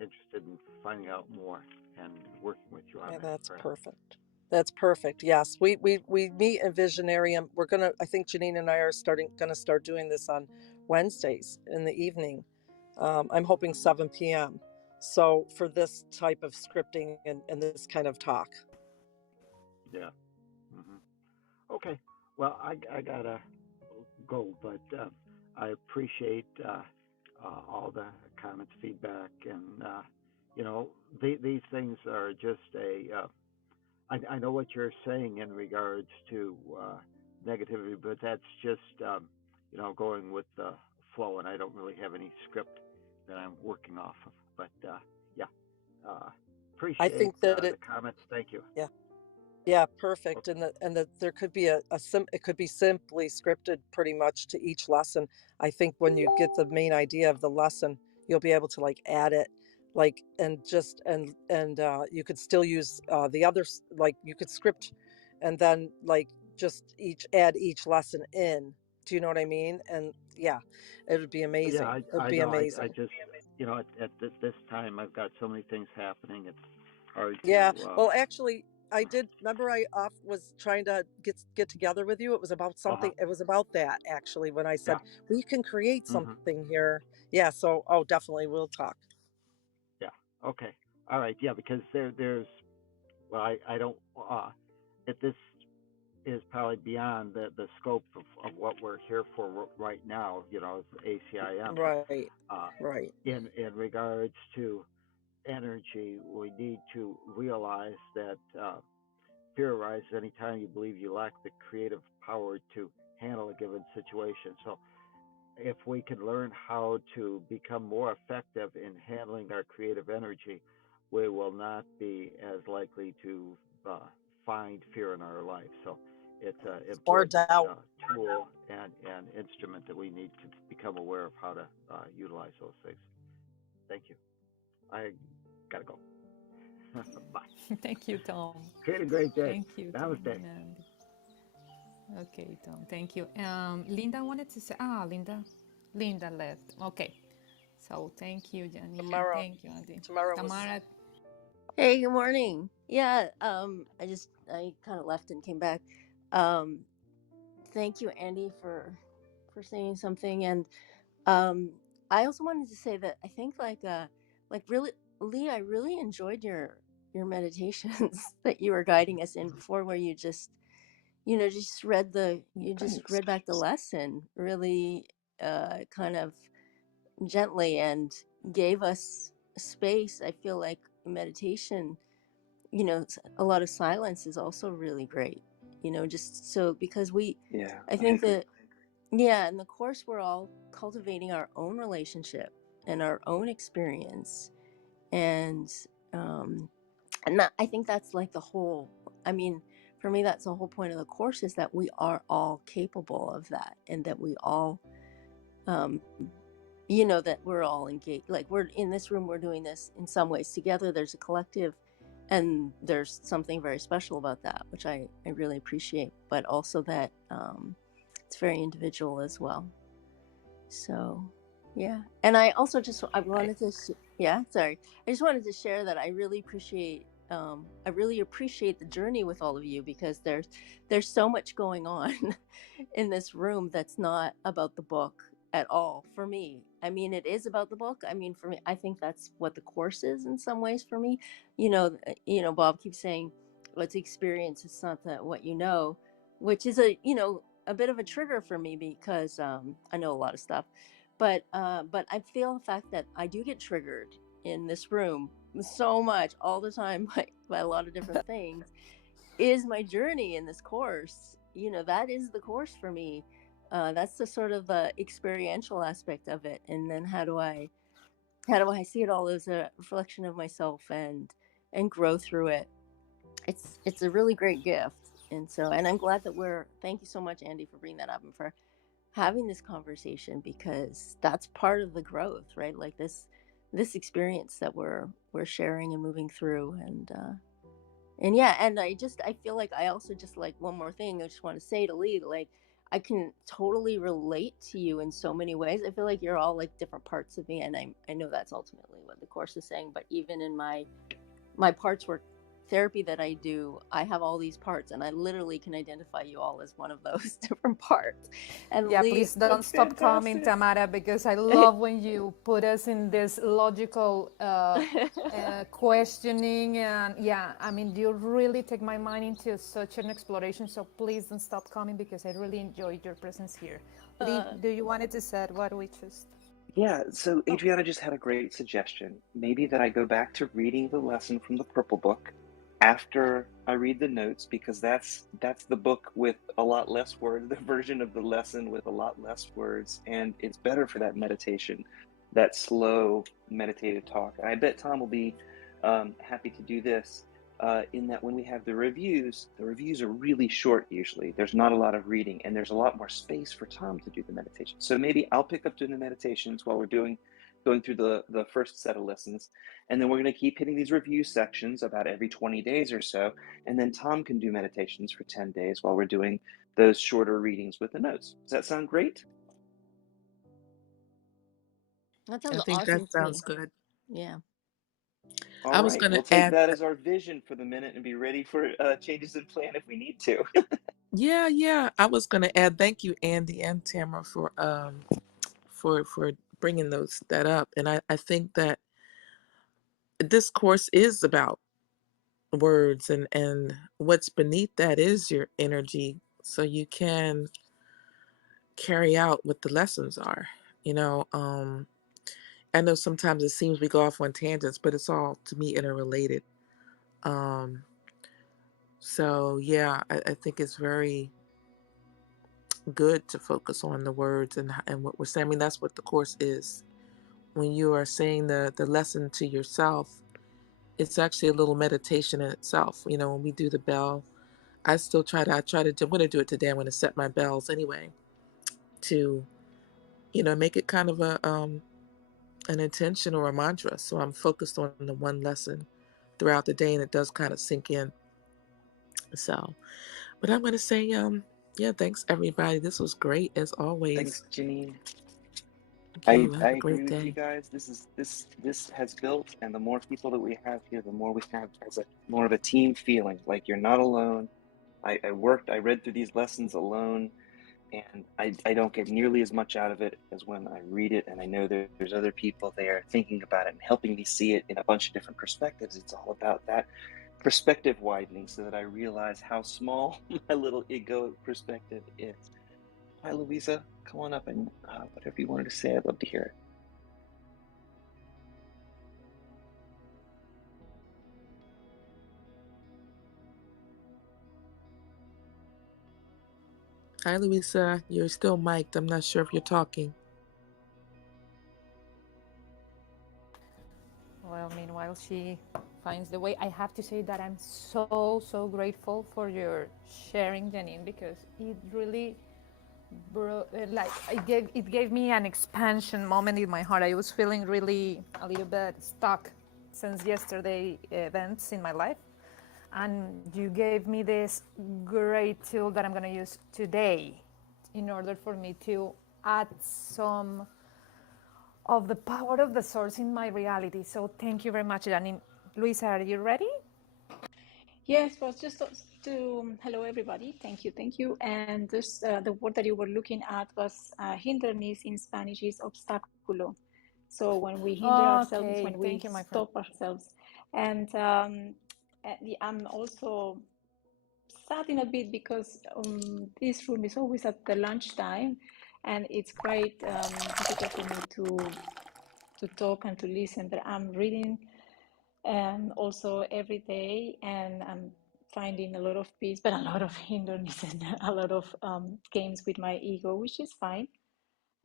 interested in finding out more and working with you on Yeah, that, that's perhaps. perfect. That's perfect. Yes, we meet in Visionarium. We're gonna. I think Janine and I are gonna start doing this on Wednesdays in the evening. I'm hoping 7 p.m. So for this type of scripting and this kind of talk. Yeah. Hmm. Okay. Well, I gotta go, but I appreciate all the comments, feedback, and you know, these things are just a I know what you're saying in regards to negativity, but that's just you know, going with the flow, and I don't really have any script that I'm working off of. But yeah, uh, I appreciate think that the comments. Thank you. yeah. Yeah, Okay. perfect. And the there could be it could be simply scripted pretty much to each lesson. I think when you get the main idea of the lesson, you'll be able to like add it, like, and just and you could still use the others, like you could script and then like just add each lesson in. Do you know what I mean? And yeah, it would be Yeah, amazing. It would I be know. I amazing. just, you know, at this time, I've got so many things happening. It's hard Yeah. to. Well, actually, I did remember I off was trying to get together with you. It was about Uh huh. something. It was about that actually when I Yeah. said we can create Mhm. something here. Yeah. So, oh, definitely we'll talk. Yeah. Okay. All right. Yeah, because there's well, I don't. If this is probably beyond the scope of what we're here for right now, you know, ACIM. But Right. uh, Right. in regards to energy, we need to realize that fear arises anytime you believe you lack the creative power to handle a given situation. So if we can learn how to become more effective in handling our creative energy, we will not be as likely to uh, find fear in our life. So it's an Or important doubt. tool and instrument that we need to become aware of how to utilize those things. Thank you. I gotta go. Bye. Thank you, Tom. Create a great day. Thank you, Tom. Namaste. And okay, Tom. Thank you. Linda wanted to say, Linda left. Okay. So thank you, Janine. Tomorrow. Thank you, Andy. Tomorrow was. Tamara. Hey, good morning. Yeah, I kind of left and came back. Um, thank you, Andy, for saying something, and um, I also wanted to say that I think like really, Lee, I really enjoyed your meditations that you were guiding us in before, where you just you just Thanks. read back the lesson really kind of gently and gave us space. I feel like meditation, a lot of silence is also really great. just so because Yeah, I I think agree. that, yeah, in the course, we're all cultivating our own relationship and our own experience. And, I think that's like the whole, I mean, for me, that's the whole point of the course, is that we are all capable of that, and that we all, um, that we're all engaged. Like, we're in this room, we're doing this in some ways together. There's a collective, and there's something very special about that, which I really appreciate, but also that, it's very individual as well. So, yeah. And I also I I, wanted to, yeah, sorry. I just wanted to share that I really appreciate the journey with all of you, because there's so much going on in this room that's not about the book at all for me. I mean, it is about the book. I mean, for me, I think that's what the course is in some ways for me. Bob keeps saying, "What's experience? It's not that what you know," which is a bit of a trigger for me, because I know a lot of stuff, but I feel the fact that I do get triggered in this room so much all the time by a lot of different things, is my journey in this course. That is the course for me. That's the sort of the experiential aspect of it. And then how do I see it all as a reflection of myself, and grow through it. It's a really great gift. And I'm glad that thank you so much, Andy, for bringing that up, and for having this conversation, because that's part of the growth, right? Like this experience that we're sharing and moving through. And yeah, and I feel like, I also, just like, one more thing I just want to say to Lee, like, I can totally relate to you in so many ways. I feel like you're all like different parts of me, and I know that's ultimately what the course is saying. But even in my parts work therapy that I do, I have all these parts, and I literally can identify you all as one of those different parts. And Yeah, Lee, please don't That's stop coming, fantastic. Tamara, because I love when you put us in this logical questioning. And yeah, I mean, you really take my mind into such an exploration. So please don't stop coming, because I really enjoyed your presence here. Lee, uh, do you wanted to say what we just? Yeah, so oh, Adriana just had a great suggestion. Maybe that I go back to reading the lesson from the Purple Book after I read the notes, because that's the book with a lot less words, the version of the lesson with a lot less words, and it's better for that meditation, that slow meditative talk. And I bet Tom will be happy to do this. In that, when we have the reviews are really short usually. There's not a lot of reading, and there's a lot more space for Tom to do the meditation. So maybe I'll pick up doing the meditations while we're going through the first set of lessons, and then we're going to keep hitting these review sections about every 20 days or so, and then Tom can do meditations for 10 days while we're doing those shorter readings with the notes. Does that sound great? that I sounds think that awesome to sounds me. good. Yeah. All I was right, going we'll to take add, that as our vision for the minute and be ready for changes in plan if we need to. yeah, I was going to add, thank you, Andy and Tamara, for bringing that up. And I think that this course is about words, and what's beneath that is your energy, so you can carry out what the lessons are. You know, I know sometimes it seems we go off on tangents, but it's all, to me, interrelated. Um, so yeah, I think it's very good to focus on the words and what we're saying. I mean, that's what the course is. When you are saying the lesson to yourself, it's actually a little meditation in itself. You know, when we do the bell, I try to do, I'm going to do it today. I'm going to set my bells anyway to, make it kind of an intention or a mantra. So I'm focused on the one lesson throughout the day, and it does kind of sink in. So, but I'm going to say, yeah, thanks everybody. This was great as always. Thanks, Janine. Thank I you. I Have a agree great with you day. guys. This has built, and the more people that we have here, the more we have as a more of a team feeling. Like you're not alone. I read through these lessons alone, and I don't get nearly as much out of it as when I read it, and I know there's other people there thinking about it and helping me see it in a bunch of different perspectives. It's all about that perspective widening, so that I realize how small my little egoic perspective is. Hi, Louisa. Come on up, and whatever you wanted to say, I'd love to hear it. Hi, Louisa. You're still mic'd. I'm not sure if you're talking. Well, meanwhile, she finds the way. I have to say that I'm so grateful for your sharing, Janine, because it really like it gave me an expansion moment in my heart. I was feeling really a little bit stuck since yesterday events in my life, and you gave me this great tool that I'm going to use today in order for me to add some of the power of the source in my reality. So thank you very much, Janine. Luisa, are you ready? Yes, was just to hello everybody. Thank you. And this the word that you were looking at was hindrance in Spanish is obstáculo. So when we hinder ourselves, is Okay, when thank we you, my friend. stop ourselves. And I'm also sad in a bit because this room is always at the lunchtime, and it's quite difficult for me to talk and to listen. But I'm reading also every day, and I'm finding a lot of peace, but a lot of hindrance and a lot of games with my ego, which is fine.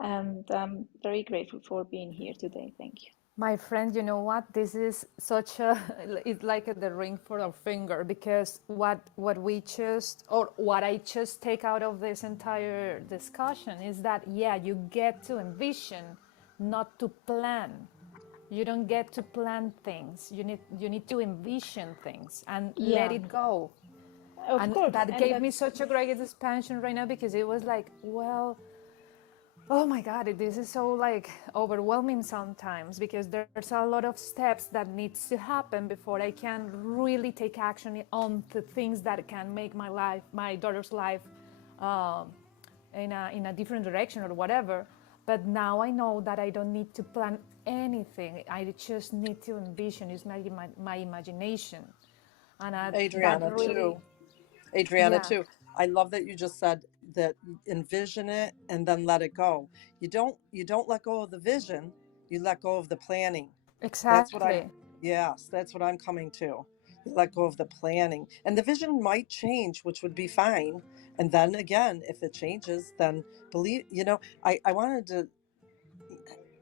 And I'm very grateful for being here today. Thank you. My friend, you know what? This is such a, it's like the ring for our finger, because what we just, or what I just take out of this entire discussion is that, yeah, you get to envision, not to plan. You don't get to plan things. You need to envision things and let Yeah, it go. of And course. that And gave me that's, such a great expansion right now, because it was like, well, oh my God, this is so like overwhelming sometimes, because there's a lot of steps that needs to happen before I can really take action on the things that can make my life, my daughter's life, um, in a different direction or whatever. But now I know that I don't need to plan anything. I just need to envision, use my imagination. And that Adriana, really, too. Adriana, yeah, too. I love that you just said that envision it and then let it go. You don't let go of the vision, you let go of the planning. That's what I'm exactly. yes, that's what I'm coming to. You let go of the planning. And the vision might change, which would be fine. And then again, if it changes, then I wanted to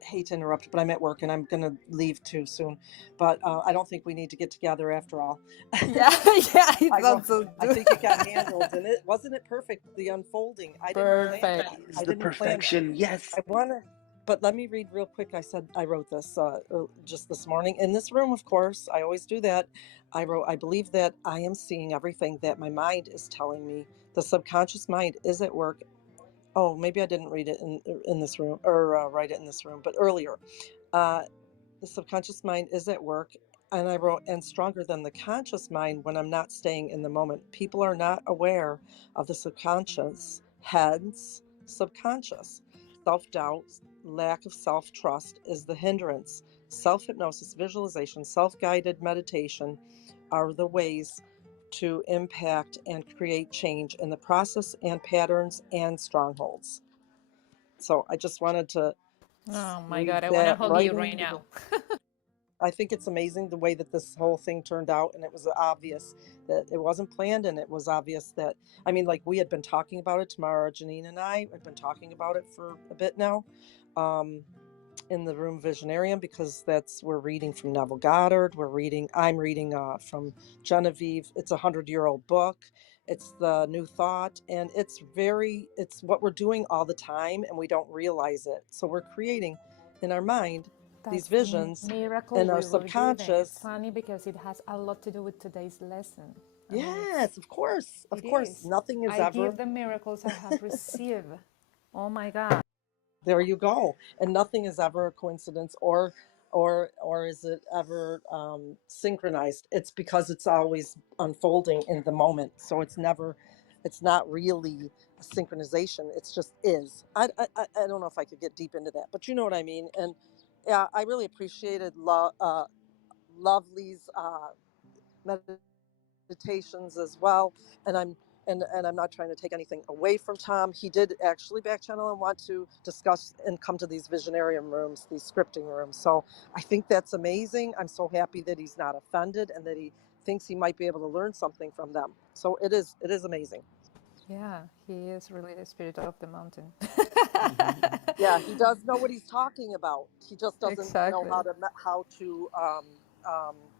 hate to interrupt, but I'm at work and I'm going to leave too soon. But I don't think we need to get together after all. Yeah, yeah, I I thought don't. so I too. think it got handled, and it wasn't it perfect. The unfolding. I didn't plan Perfect. that. Is I the didn't plan that. perfection. Yes. I want to. But let me read real quick. I said I wrote this just this morning in this room. Of course, I always do that. I wrote. I believe that I am seeing everything that my mind is telling me. The subconscious mind is at work. Oh, maybe I didn't read it in this room or write it in this room, but earlier. Uh, the subconscious mind is at work. And I wrote, and stronger than the conscious mind when I'm not staying in the moment. People are not aware of the subconscious, hence subconscious. Self doubt, lack of self trust is the hindrance. Self hypnosis, visualization, self guided meditation are the ways to impact and create change in the process and patterns and strongholds. So I just wanted to Oh my read God, I want to that hug right you right into now. the I think it's amazing the way that this whole thing turned out. And it was obvious that it wasn't planned. And it was obvious that, I mean, like we had been talking about it, Tamara, Janine, and I had been talking about it for a bit now in the room Visionarium, because we're reading from Neville Goddard. I'm reading from Genevieve. It's 100-year-old book. It's the New Thought. And it's what we're doing all the time and we don't realize it. So we're creating in our mind these That's the visions miracle and our we were given. It's subconscious. funny because it has a lot to do with today's lesson. I mean, Yes, of course, it of course. is. Nothing is I ever give the miracles I have received. Oh my God. there you go, and nothing is ever a coincidence, or is it ever synchronized. It's because it's always unfolding in the moment, so it's not really a synchronization. It's just is. I don't know if I could get deep into that, but you know what I mean. And yeah, I really appreciated Lovely's meditations as well. And I'm not trying to take anything away from Tom. He did actually back channel and want to discuss and come to these visionarium rooms, these scripting rooms. So I think that's amazing. I'm so happy that he's not offended and that he thinks he might be able to learn something from them. So it is amazing. Yeah, he is really the spirit of the mountain. Yeah, he does know what he's talking about. He just doesn't know Exactly. how to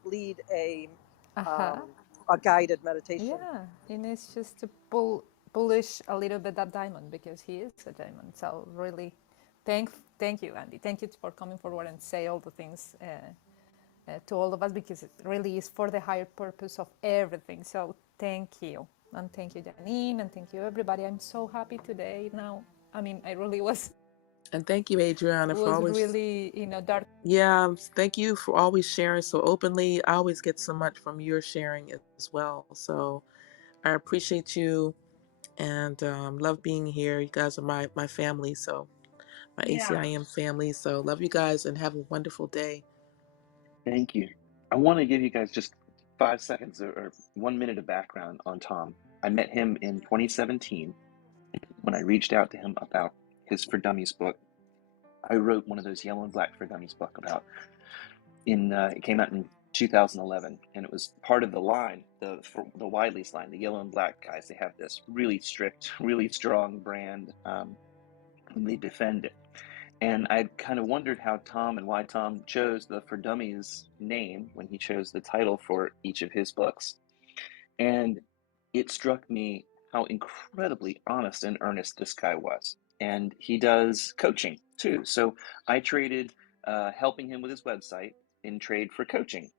lead Uh-huh. um, a guided meditation. Yeah, he needs just to polish a little bit that diamond because he is a diamond. So really, thank you, Andy. Thank you for coming forward and say all the things to all of us because it really is for the higher purpose of everything. So thank you, and thank you, Janine, and thank you, everybody. I'm so happy today. Now, I mean, I really And thank you, Adriana, for was always. really dark. Yeah, thank you for always sharing so openly. I always get so much from your sharing as well. So I appreciate you and love being here. You guys are my family, so my Yeah. ACIM family. So love you guys and have a wonderful day. Thank you. I want to give you guys just 5 seconds or 1 minute of background on Tom. I met him in 2017 when I reached out to him about his For Dummies book. I wrote one of those yellow and black For Dummies book about it came out in 2011, and it was part of the line, the Wiley's line, the yellow and black guys. They have this really strict, really strong brand, and they defend it. And I kind of wondered how Tom and why Tom chose the For Dummies name when he chose the title for each of his books. And it struck me how incredibly honest and earnest this guy was. And he does coaching too. So I traded helping him with his website in trade for coaching,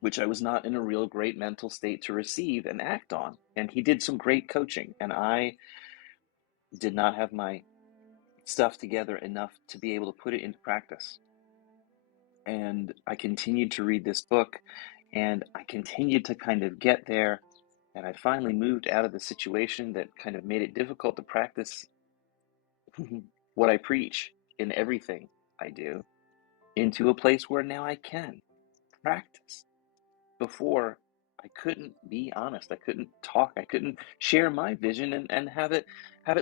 which I was not in a real great mental state to receive and act on. And he did some great coaching, and I did not have my stuff together enough to be able to put it into practice. And I continued to read this book, and I continued to kind of get there. And I finally moved out of the situation that kind of made it difficult to practice what I preach in everything I do into a place where now I can practice. Before, I couldn't be honest. I couldn't talk. I couldn't share my vision and have it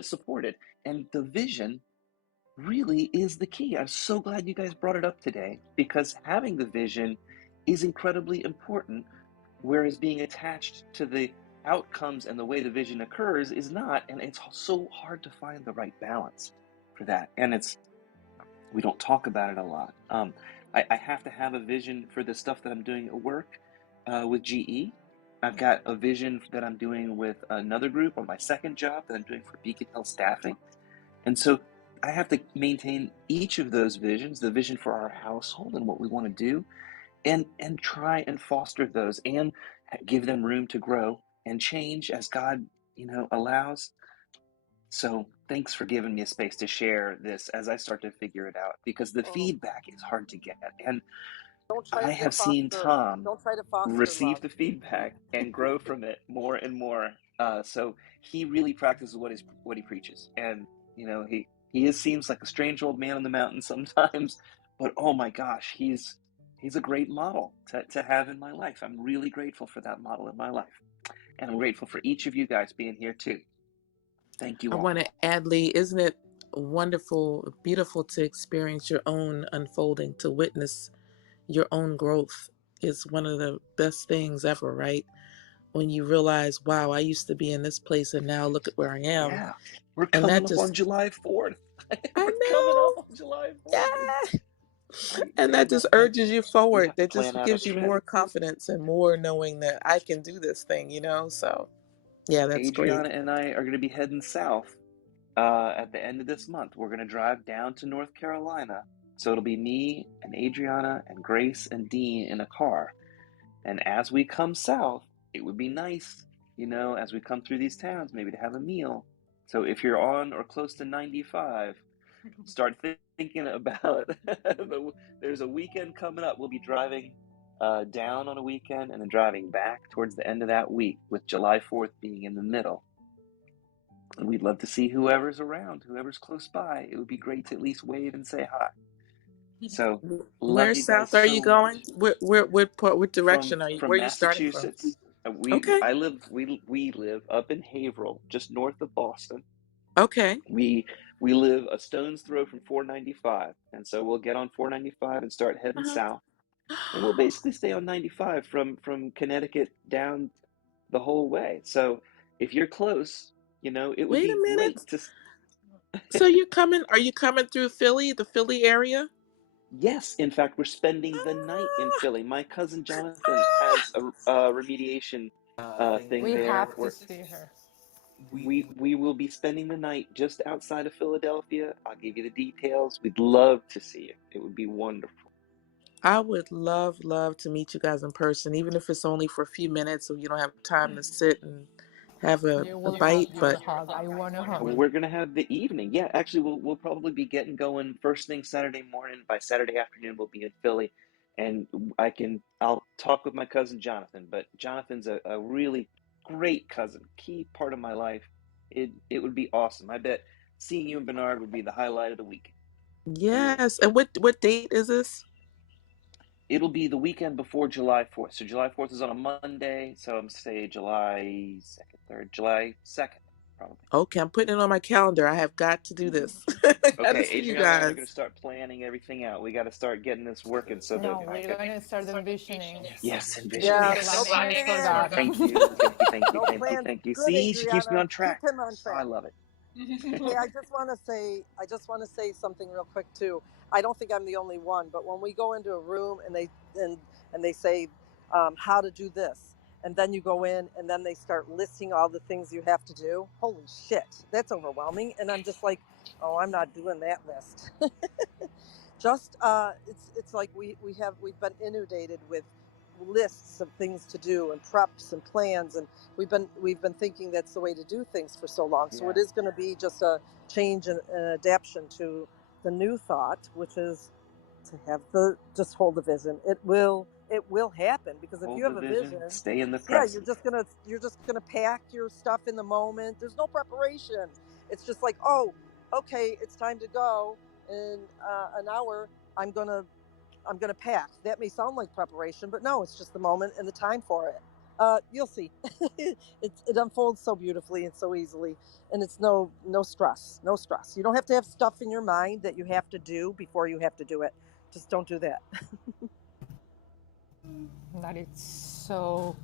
supported. And the vision really is the key. I'm so glad you guys brought it up today because having the vision is incredibly important, whereas being attached to the outcomes and the way the vision occurs is not. And it's so hard to find the right balance for that. And we don't talk about it a lot. I have to have a vision for the stuff that I'm doing at work with GE. I've got a vision that I'm doing with another group on my second job that I'm doing for Beacon Hill Staffing. And so I have to maintain each of those visions, the vision for our household and what we want to do, and try and foster those and give them room to grow and change as God, allows. So thanks for giving me a space to share this as I start to figure it out because the Oh, feedback is hard to get. And don't try I to have seen foster. Tom Don't try to foster receive love. the feedback and grow from it more and more. So he really practices what he preaches, and seems like a strange old man on the mountain sometimes, but oh my gosh, he's a great model to have in my life. I'm really grateful for that model in my life, and I'm grateful for each of you guys being here too. Thank you I all. want to add, Lee, isn't it wonderful, beautiful to experience your own unfolding, to witness your own growth is one of the best things ever, right? When you realize, wow, I used to be in this place and now look at where I am. Yeah, we're And coming that up on just, July 4th. I We're coming up know, on July 4th. yeah. And Yeah, that just urges you we forward. have to That plan just out a gives you trip. more confidence and more knowing that I can do this thing. So, yeah, that's great. Adriana and I are going to be heading south at the end of this month. We're going to drive down to North Carolina. So it'll be me and Adriana and Grace and Dean in a car. And as we come south, it would be nice, as we come through these towns, maybe to have a meal. So if you're on or close to 95, start thinking about there's a weekend coming up. We'll be driving down on a weekend and then driving back towards the end of that week with July 4th being in the middle. And we'd love to see whoever's around, whoever's close by. It would be great to at least wave and say hi. So love Where you guys south are you so going? much. What From direction are you? from Where are you starting from? Massachusetts. Okay. We live up in Haverhill, just north of Boston. Okay. We live a stone's throw from 495, and so we'll get on 495 and start heading Uh-huh. south, and we'll basically stay on 95 from Connecticut down the whole way. So if you're close, It would Wait be a minute. great to. So are you coming through Philly, the Philly area? Yes, in fact, we're spending the night in Ah, Philly. My cousin Jonathan has ah. a remediation thing We there have to where see her. we will be spending the night just outside of Philadelphia. I'll give you the details. We'd love to see you. It would be wonderful. I would love to meet you guys in person, even if it's only for a few minutes so you don't have time to sit and have You a will bite. have your But hug. I want a hug. We're gonna have the evening. Yeah, actually, we'll probably be getting going first thing Saturday morning. By Saturday afternoon, we'll be in Philly, and I'll talk with my cousin Jonathan. But Jonathan's a really great cousin, key part of my life. It would be awesome. I bet seeing you and Bernard would be the highlight of the week. Really, yes, and what date is this? it'll be the weekend before July 4th. So July 4th is on a Monday. So I'm say July 2nd, 3rd, July 2nd, probably. Okay, I'm putting it on my calendar. I have got to do this. I got to Okay, see you Adriana and I are going guys. to start planning everything out. We got to start getting this working so that No, I we're could, going to start envisioning. yes, We envision, need Yeah, to no yes. plan it for plans. that. Thank you, thank you, thank you, No thank you, plans. thank you. Good, See, she keeps me Adriana. on Keep track. him on I track. love it. Hey, I just want to say something real quick too. I don't think I'm the only one, but when we go into a room and they say how to do this, and then you go in and then they start listing all the things you have to do. Holy shit, that's overwhelming. And I'm just like, oh, I'm not doing that list. Just it's like we've been inundated with lists of things to do and preps and plans, and we've been thinking that's the way to do things for so long. So it Yeah, is going to be just a change and an adaptation to the new thought, which is to have the just hold the vision. It will happen, because if you hold the have a vision, vision, stay in the yeah, present. you're just gonna pack your stuff in the moment. There's no preparation. It's just like, oh, okay, it's time to go in an hour. I'm gonna pack. That may sound like preparation, but no, it's just the moment and the time for it. You'll see. It unfolds so beautifully and so easily, and it's no stress, no stress. You don't have to have stuff in your mind that you have to do before you have to do it. Just don't do that. That is so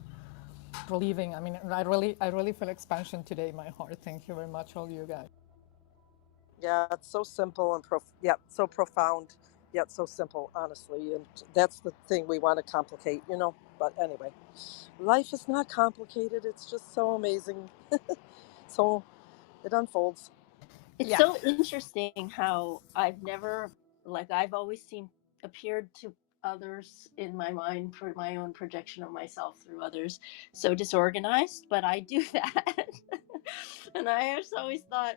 relieving. I mean, I really feel expansion today in my heart. Thank you very much, all you guys. Yeah, it's so simple and so profound, yet so simple, honestly. And that's the thing we want to complicate. But anyway, life is not complicated. It's just so amazing. So it unfolds. It's Yeah, so interesting how I've always seen appeared to others in my mind for my own projection of myself through others so disorganized, but I do that. And I just always thought,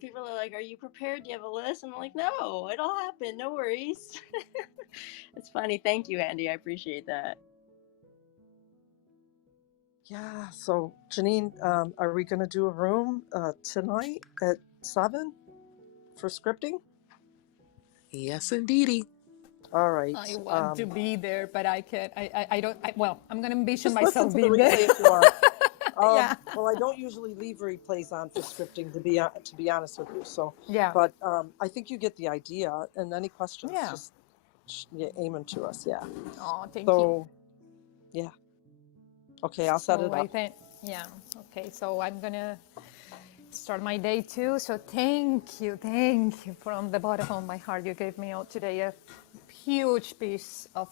people are like, "Are you prepared? Do you have a list?" And I'm like, "No, it'll happen. No worries." It's funny. Thank you, Andy. I appreciate that. Yeah. So Janine, are we going to do a room tonight at 7 for scripting? Yes, indeedy. All right. I want to be there, but I can't. I don't. Well, I'm going to envision Just listen myself to the being there. replay if you want. Yeah, Well, I don't usually leave replays on for scripting, to be honest with you. So, yeah, but I think you get the idea. And any questions, yeah. just aim them to us. Yeah. Oh, thank you. So, yeah. Okay, I'll set So it I up. think, yeah. Okay, so I'm going to start my day too. So thank you from the bottom of my heart. You gave me out today a huge piece of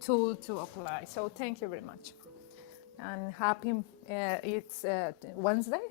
tool to apply. So thank you very much. And happy, it's Wednesday,